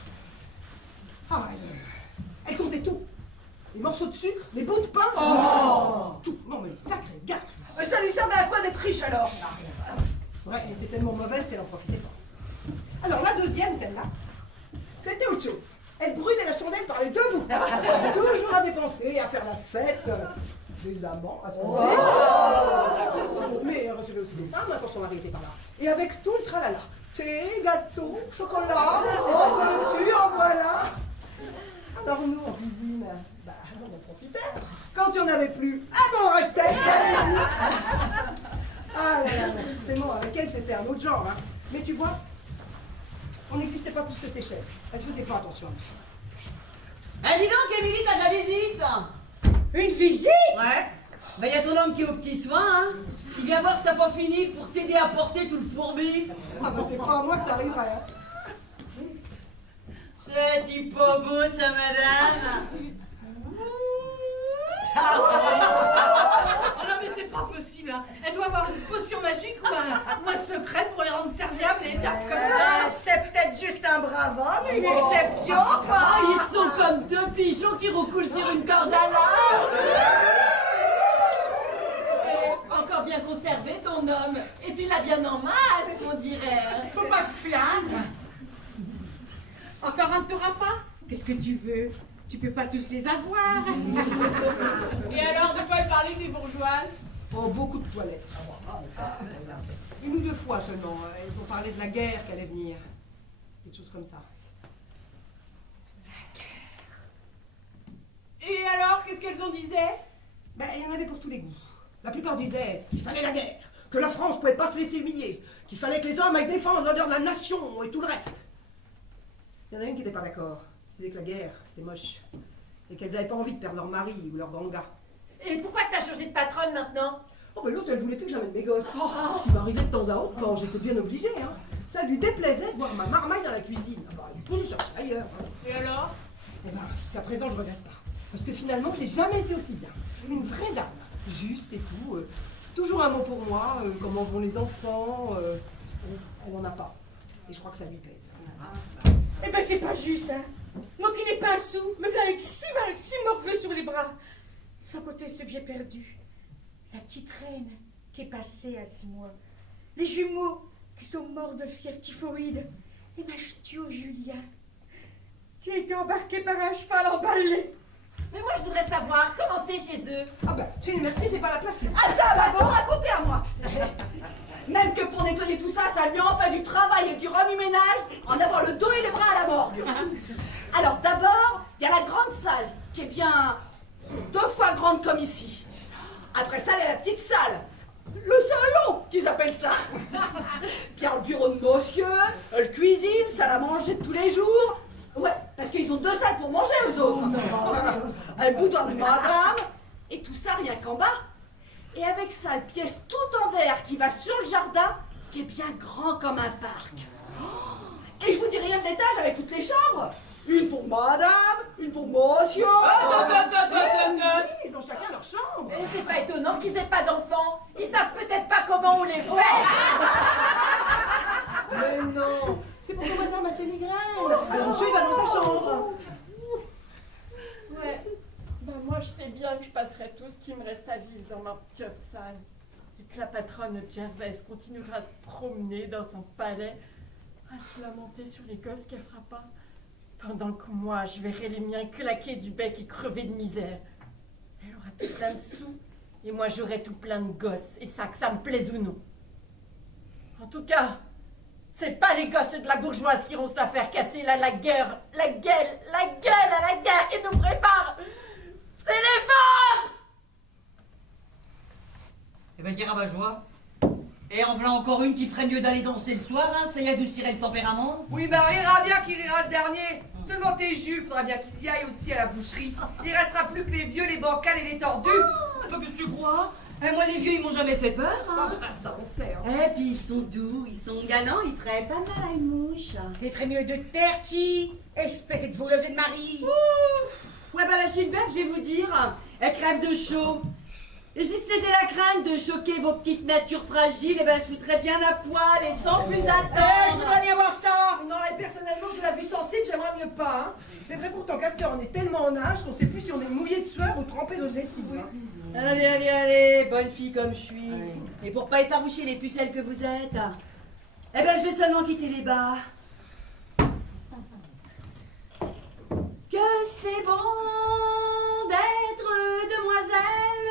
Ah, elle comptait tout. Les morceaux de sucre, les bouts de pain, tout. Non mais sacré garce. Mais ça lui servait à quoi d'être riche alors? Ouais, elle était tellement mauvaise qu'elle en profitait pas. Alors la deuxième, celle-là, c'était autre chose. Elle brûlait la chandelle par les deux bouts. Toujours à dépenser, à faire la fête. Des amants à son mais elle recevait aussi des femmes quand son mari était par là. Et avec tout le tralala. Thé, gâteau, chocolat, en veux-tu, en voilà. Alors nous, en cuisine, bah, on en profitait. Quand il n'y en avait plus, ah ben on rachetait. Ah là là, forcément, avec elle, c'était un autre genre. Hein. Mais tu vois, on n'existait pas plus que ses chefs. Elle ne faisait pas attention. Eh, dis donc, Émilie, t'as de la visite? Une visite? Ouais. Bah, y a ton homme qui est aux petits soins, hein. Il vient voir si t'as pas fini pour t'aider à porter tout le fourbi. Ah bah, c'est pas à moi que ça arriverait. Hein. C'est pas beau, ça, madame? Oh non mais c'est pas possible hein. Elle doit avoir une potion magique ou un secret pour les rendre serviables et étapes comme ça. C'est peut-être juste un brave homme, une exception, quoi. Oh, ils sont comme deux pigeons qui recoulent sur une corde à linge. Encore bien conservé ton homme. Et tu l'as bien en masse, on dirait. Faut pas se plaindre. Encore un de tes repas? Qu'est-ce que tu veux? Tu peux pas tous les avoir. Et alors, de quoi il parlait des bourgeoises? Oh, beaucoup de toilettes. Une ou deux fois seulement. Ils ont parlé de la guerre qui allait venir. Des choses comme ça. Et alors, qu'est-ce qu'elles en disaient? Ben, il y en avait pour tous les goûts. La plupart disaient qu'il fallait la guerre, que la France pouvait pas se laisser humilier, qu'il fallait que les hommes aillent défendre l'honneur de la nation et tout le reste. Il y en a une qui n'était pas d'accord. Elle disait que la guerre, c'était moche. Et qu'elles n'avaient pas envie de perdre leur mari ou leur ganga. Et pourquoi t'as changé de patronne maintenant? Oh, ben l'autre, elle voulait plus que j'amène mes gosses. Ce qui m'arrivait de temps à autre quand j'étais bien obligée. Hein. Ça lui déplaisait de voir ma marmaille dans la cuisine. Ah bah, du coup, je cherchais ailleurs. Hein. Et alors? Eh ben, jusqu'à présent, je regrette pas. Parce que finalement, j'ai jamais été aussi bien. Une vraie dame. Juste et tout. Toujours un mot pour moi. Comment vont les enfants. Elle en a pas. Et je crois que ça lui pèse. Eh ben c'est pas juste, hein. Moi qui n'ai pas un sou, me voilà avec six morveux sur les bras. Sans compter ceux que j'ai perdus. La petite reine qui est passée à 6 mois. Les jumeaux qui sont morts de fièvre typhoïde. Et ma ch'tio Julia qui a été embarquée par un cheval emballé. Mais moi, je voudrais savoir comment c'est chez eux. Ah ben, chez les merci, c'est pas la place qui... Ah ça va tout raconter à moi. Même que pour nettoyer tout ça, ça lui en fait du travail et du remue-ménage, en avoir le dos et les bras à la morgue. Alors d'abord, il y a la grande salle, qui est bien 2 fois grande comme ici. Après ça, il y a la petite salle, le salon, qu'ils appellent ça. Puis il y a le bureau de monsieur, cuisine, salle à manger de tous les jours. Ouais, parce qu'ils ont 2 salles pour manger, eux autres. Elle boudoir de madame, et tout ça rien qu'en bas. Et avec ça, une pièce tout en verre qui va sur le jardin, qui est bien grand comme un parc. Et je vous dis rien de l'étage avec toutes les chambres. Une pour madame, une pour monsieur. Ils ont chacun leur chambre. Et c'est pas étonnant qu'ils aient pas d'enfants. Ils savent peut-être pas comment on les fait. Mais non, c'est pour que madame a ses migraines. Alors monsieur, il va dans sa chambre. Ouais. Ben moi, je sais bien que je passerai tout ce qui me reste à vivre dans ma petite salle. Et que la patronne Gervaise continuera à se promener dans son palais, à se lamenter sur les gosses qu'elle fera pas, pendant que moi, je verrai les miens claquer du bec et crever de misère. Elle aura tout plein de sous, et moi, j'aurai tout plein de gosses, et ça, que ça me plaise ou non. En tout cas, c'est pas les gosses de la bourgeoise qui vont se la faire casser, là, la gueule à la guerre qui nous prépare. C'est les femmes! Eh ben, dire joie. Et en voilà encore une qui ferait mieux d'aller danser le soir, hein, ça y adoucirait le tempérament. Oui, bah rira bien qui rira le dernier. Seulement tes jus, faudra bien qu'ils y aillent aussi à la boucherie. Il restera plus que les vieux, les bancals et les tordus. Qu'est-ce que tu crois? Moi, les vieux, ils m'ont jamais fait peur. Hein. Ah, ça, on sait. Hein. Et puis, ils sont doux, ils sont galants, ils feraient pas de mal à une mouche. T'es très mieux de terre, Ti, espèce de voleuse de mari. Ouais, bah, la Gilberte, je vais vous dire, elle crève de chaud. Et si ce n'était la crainte de choquer vos petites natures fragiles, eh ben, je foutrais bien à poil et sans plus attendre. Je voudrais bien voir ça. Non, et personnellement, j'ai la vue sensible, j'aimerais mieux pas. Hein. C'est vrai pourtant, Castor, on est tellement en âge qu'on sait plus si on est mouillé de sueur ou trempé de lessive. Hein. Allez, bonne fille comme je suis. Et pour pas effaroucher les pucelles que vous êtes, eh ben, je vais seulement quitter les bars. que c'est bon d'être demoiselle,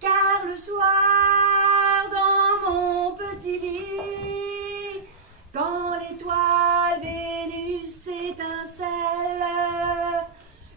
car le soir dans mon petit lit, quand l'étoile Vénus étincelle,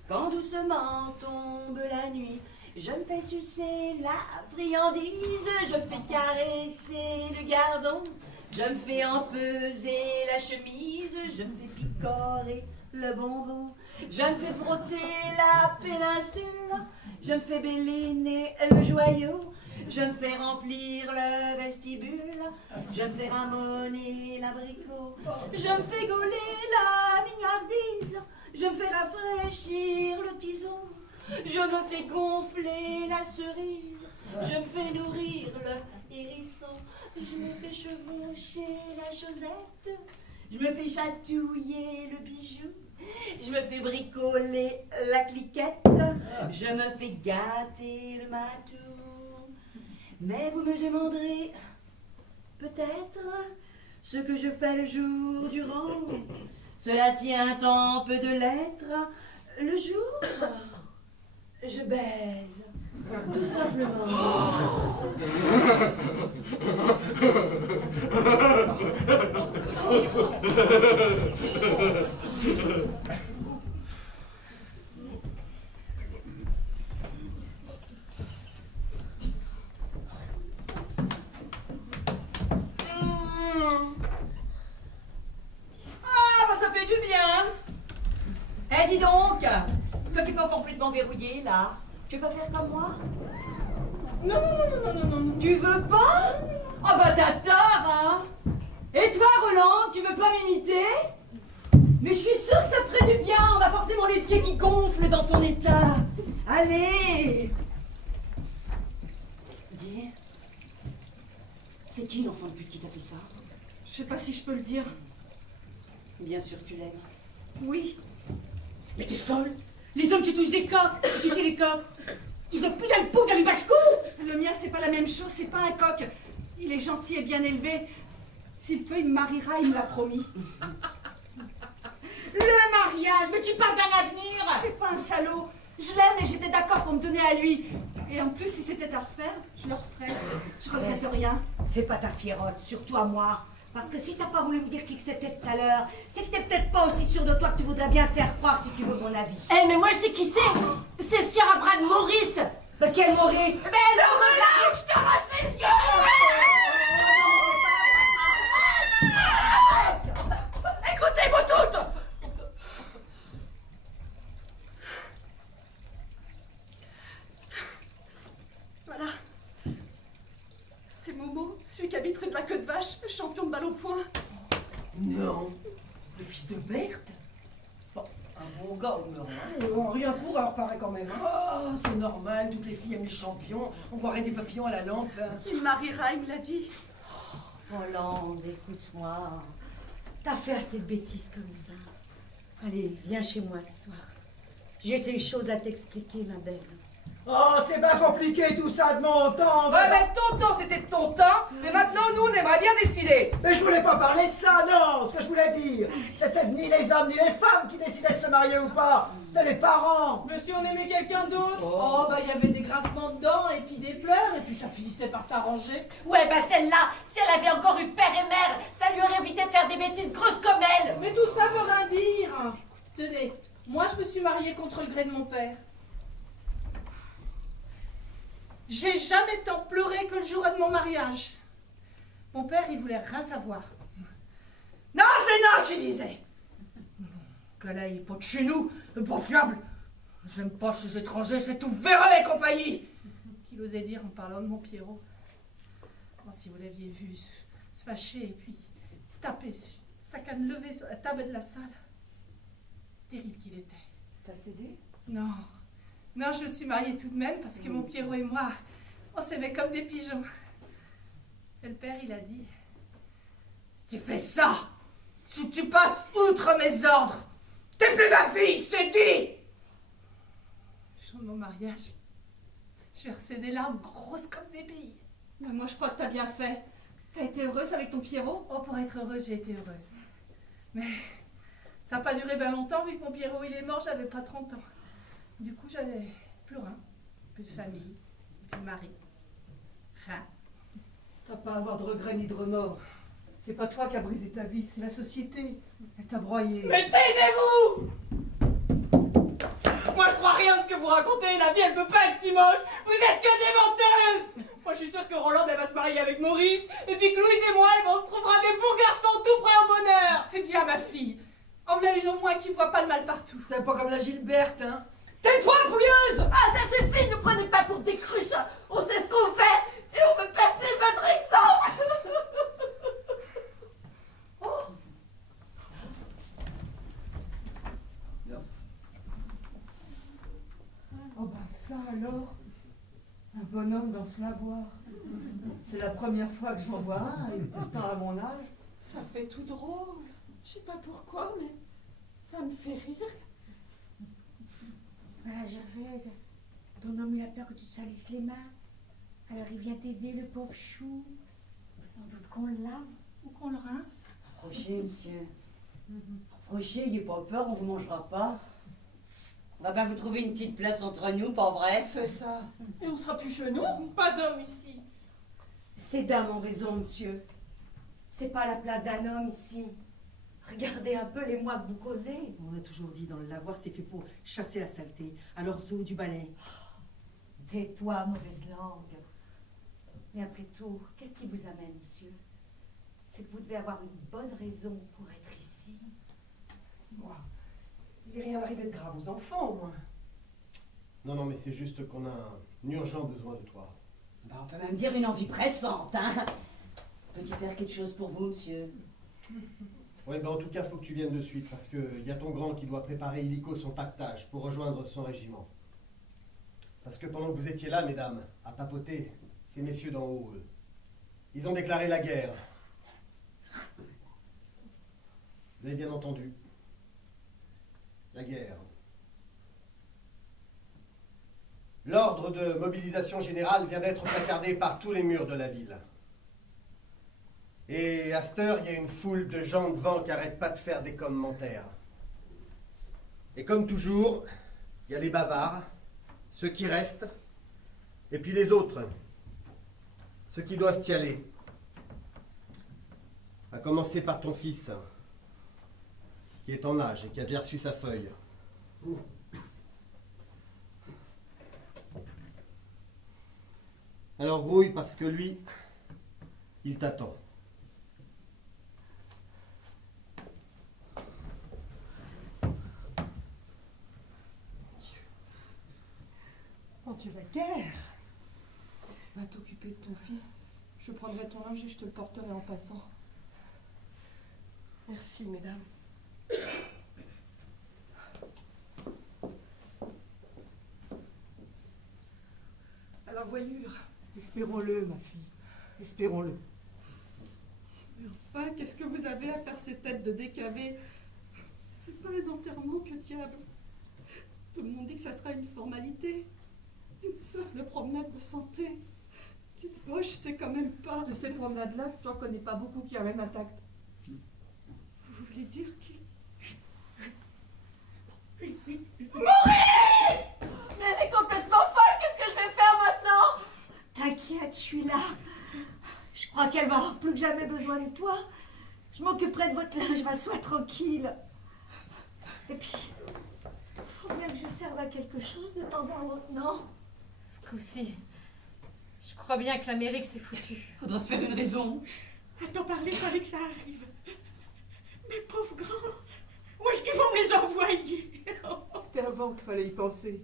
quand doucement tombe la nuit, je me fais sucer la friandise, je me fais caresser le gardon, je me fais empeser la chemise, je me fais picorer le bonbon, je me fais frotter la péninsule, je me fais béliner le joyau, je me fais remplir le vestibule, je me fais ramoner l'abricot, je me fais gauler la mignardise, je me fais rafraîchir le tison, je me fais gonfler la cerise, je me fais nourrir le hérisson, je me fais chevaucher la chaussette, je me fais chatouiller le bijou, je me fais bricoler la cliquette, je me fais gâter le matou. Mais vous me demanderez peut-être ce que je fais le jour durant. Cela tient tant peu de lettres. Le jour, je baise, tout simplement. Ah, bah ça fait du bien. Eh, dis donc, toi qui n'es pas complètement verrouillé, là, tu veux pas faire comme moi? Non. Tu veux pas? Ah bah t'as tort, hein. Et toi, Roland, tu veux pas m'imiter? Mais je suis sûre que ça te ferait du bien, on a forcément les pieds qui gonflent dans ton état. Allez. Dis, c'est qui l'enfant de pute qui t'a fait ça? Je sais pas si je peux le dire. Bien sûr que tu l'aimes. Oui. Mais t'es folle. Les hommes, c'est tous des coqs. Tu sais, les coqs, ils ont plus d'un pot qu'un basse-cour. Le mien, c'est pas la même chose, c'est pas un coq. Il est gentil et bien élevé. S'il peut, il me mariera, il me l'a promis. Le mariage, mais tu parles d'un avenir. C'est pas un salaud. Je l'aime et j'étais d'accord pour me donner à lui. Et en plus, si c'était à refaire, je le referais. Je regrette rien. Fais pas ta fierotte, surtout à moi. Parce que si t'as pas voulu me dire qui que c'était tout à l'heure, c'est que t'es peut-être pas aussi sûr de toi que tu voudrais bien faire croire si tu veux mon avis. Eh, mais moi je sais qui c'est. C'est le sieur à bras de Maurice. De quel Maurice? Mais là, je t'arrache les yeux. Écoutez-vous toutes. Voilà. C'est Momo, celui qui habite rue de la Queue de Vache, champion de balle au poing. Non, le fils de Berthe. Bon, un bon gars au mur, hein. Oh, rien coureur, paraît quand même. Oh, c'est normal, toutes les filles aiment les champions. On boirait des papillons à la lampe. Il me mariera, il me l'a dit. Hollande, écoute-moi. T'as fait assez de bêtises comme ça. Allez, viens chez moi ce soir. J'ai des choses à t'expliquer, ma belle. Oh, c'est pas compliqué tout ça de mon temps. Ouais, mais ton temps, c'était de ton temps, mais maintenant, nous, on aimerait bien décider. Mais je voulais pas parler de ça, non. Ce que je voulais dire, c'était ni les hommes ni les femmes qui décidaient de se marier ou pas. C'était les parents. Mais si on aimait quelqu'un d'autre. Oh, bah il y avait des grincements de dents et puis des pleurs et puis ça finissait par s'arranger. Ouais, bah celle-là, si elle avait encore eu père et mère, ça lui aurait évité de faire des bêtises grosses comme elle. Mais tout ça veut rien dire. Tenez, moi je me suis mariée contre le gré de mon père. J'ai jamais tant pleuré que le jour de mon mariage. Mon père, il voulait rien savoir. Non, c'est non, je disais. Que là, il est pas de chez nous, pas fiable. J'aime pas ces étrangers, c'est tout verré et compagnie. Qu'il osait dire en parlant de mon Pierrot. Oh, si vous l'aviez vu se fâcher et puis taper sa canne levée sur la table de la salle. Terrible qu'il était. T'as cédé? Non. Non, je me suis mariée tout de même parce que mon Pierrot et moi, on s'aimait comme des pigeons. Et le père, il a dit, Si tu fais ça, si tu passes outre mes ordres, t'es plus ma fille, c'est dit. le jour de mon mariage, je versais des larmes grosses comme des billes. Mais moi, je crois que t'as bien fait. T'as été heureuse avec ton Pierrot? Oh, pour être heureuse, j'ai été heureuse. Mais Ça n'a pas duré bien longtemps, vu que mon Pierrot il est mort, j'avais pas 30 ans. Du coup, j'avais plus rien. Plus de famille, plus de mari. Rien. T'as pas à avoir de regrets ni de remords. C'est pas toi qui as brisé ta vie, c'est la société. Elle t'a broyé. Mais taisez-vous! Moi je crois rien de ce que vous racontez, la vie elle peut pas être si moche! Vous êtes que des menteuses! Moi je suis sûre que Rolande elle va se marier avec Maurice, et puis que Louise et moi, on se trouvera des bons garçons tout prêts au bonheur! C'est bien, ma fille. En voilà une au moins qui voit pas le mal partout. T'es pas comme la Gilberte, hein. Tais-toi, pouilleuse! Ah, ça suffit, ne prenez pas pour des cruches! On sait ce qu'on fait, et on veut passer votre exemple! Oh ben ça alors, un bonhomme dans ce lavoir. C'est la première fois que j'en vois un, et pourtant à mon âge. Ça fait tout drôle. Je sais pas pourquoi, mais ça me fait rire. Voilà, Gervaise, ton homme il a peur que tu te salisses les mains. Alors il vient t'aider, le pauvre chou. Sans doute qu'on le lave ou qu'on le rince. Approchez, monsieur. Approchez, n'ayez pas peur, on vous mangera pas. On va bien vous trouver une petite place entre nous, pas vrai? C'est ça. Et on sera plus chez nous. Pas d'homme ici. Ces dames ont raison, monsieur. C'est pas la place d'un homme ici. Regardez un peu les mois que vous causez. On a toujours dit dans le lavoir, c'est fait pour chasser la saleté. Alors zoo du balai. Tais-toi, mauvaise langue. Mais après tout, qu'est-ce qui vous amène, monsieur? C'est que vous devez avoir une bonne raison pour être ici. Moi, il n'est rien arrivé de grave aux enfants, au moins. Non, mais c'est juste qu'on a un urgent besoin de toi. Bah, on peut même dire une envie pressante, hein. Peux-tu faire quelque chose pour vous, monsieur? Oui, en tout cas, il faut que tu viennes de suite, parce qu'il y a ton grand qui doit préparer illico son pactage pour rejoindre son régiment. Parce que pendant que vous étiez là, mesdames, à papoter, ces messieurs d'en haut, ils ont déclaré la guerre. Vous avez bien entendu. La guerre. L'ordre de mobilisation générale vient d'être placardé par tous les murs de la ville. Et à cette heure, il y a une foule de gens devant qui n'arrêtent pas de faire des commentaires. Et comme toujours, il y a les bavards, ceux qui restent, et puis les autres, ceux qui doivent y aller. À commencer par ton fils, qui est en âge et qui a déjà reçu sa feuille. Alors brouille parce que lui, il t'attend. Mon Dieu, la guerre! Va t'occuper de ton fils. Je prendrai ton linge et je te le porterai en passant. Merci, mesdames. À la voilure, espérons-le, ma fille. Espérons-le. Mais enfin, qu'est-ce que vous avez à faire ces têtes de décavés? C'est pas un enterrement, que diable. Tout le monde dit que ça sera une formalité. Une simple promenade de santé. Petite poche, c'est quand même pas... De ces promenades-là, j'en connais pas beaucoup qui amènent un tact. Vous voulez dire qu'il... Mourir! Mais elle est complètement folle, qu'est-ce que je vais faire maintenant? T'inquiète, je suis là. Je crois qu'elle va avoir plus que jamais besoin de toi. Je m'occuperai de votre linge, va, sois tranquille. Et puis, faut bien que je serve à quelque chose de temps à autre, non? Ce coup-ci, je crois bien que l'Amérique s'est foutue. Faudra se faire une raison. À t'en parler, fallait que ça arrive. Mes pauvres grands, où est-ce qu'ils vont me les envoyer? C'était avant qu'il fallait y penser.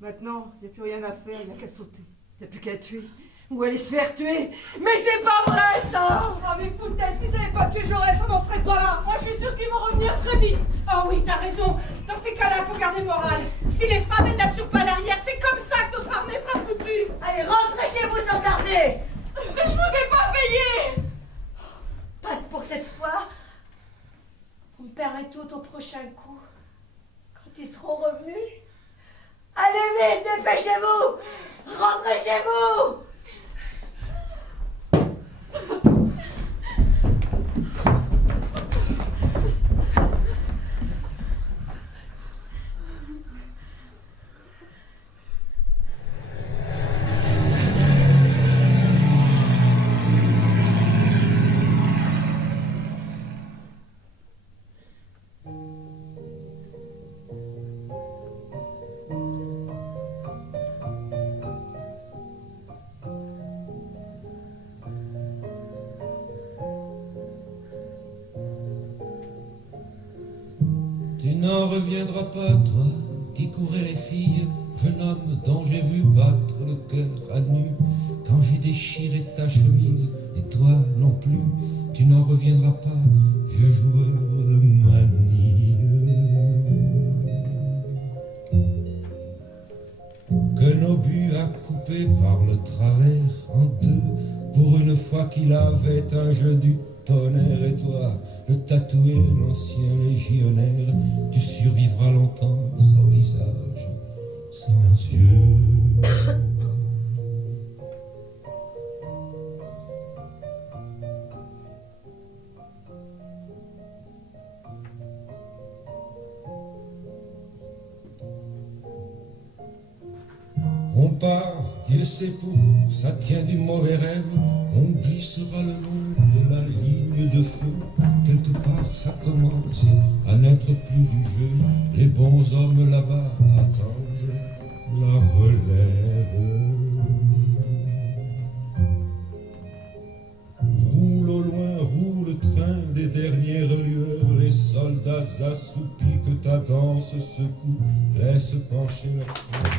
Maintenant, il n'y a plus rien à faire, il n'y a qu'à sauter. Il n'y a plus qu'à tuer. Ou aller se faire tuer. Mais c'est pas vrai, ça! Oh, mais foutaise, si ça n'avait pas tué Jaurès, on n'en serait pas là! Moi, je suis sûre qu'ils vont revenir très vite. Ah oui, t'as raison. Dans ces cas-là, il faut garder le moral. Si les femmes, elles n'assurent pas l'arrière, c'est comme ça que notre armée sera foutue. Allez, rentrez chez vous sans tarder. Mais je vous ai pas payé. Passe pour cette fois. Vous me paierez tout au prochain coup. Quand ils seront revenus. Allez vite, dépêchez-vous. Rentrez chez vous. Tu n'en reviendras pas, toi, qui courais les filles, jeune homme dont j'ai vu battre le cœur à nu, quand j'ai déchiré ta chemise, et toi non plus, tu n'en reviendras pas, vieux joueur de manille. Que nos buts a coupé par le travers en deux, pour une fois qu'il avait un jeu du tonnerre, et toi, le tatoué, l'ancien légionnaire, tu survivras longtemps sans visage, sans yeux. On part, Dieu sait pour, ça tient du mauvais rêve, on glissera le long de la ligne de feu, quelque part ça commence à n'être plus du jeu, les bons hommes là-bas attendent la relève. Roule au loin, roule le train des dernières lueurs, les soldats assoupis que ta danse secoue, laisse pencher leur front.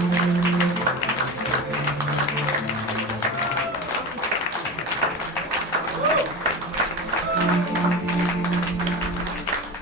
Thank you.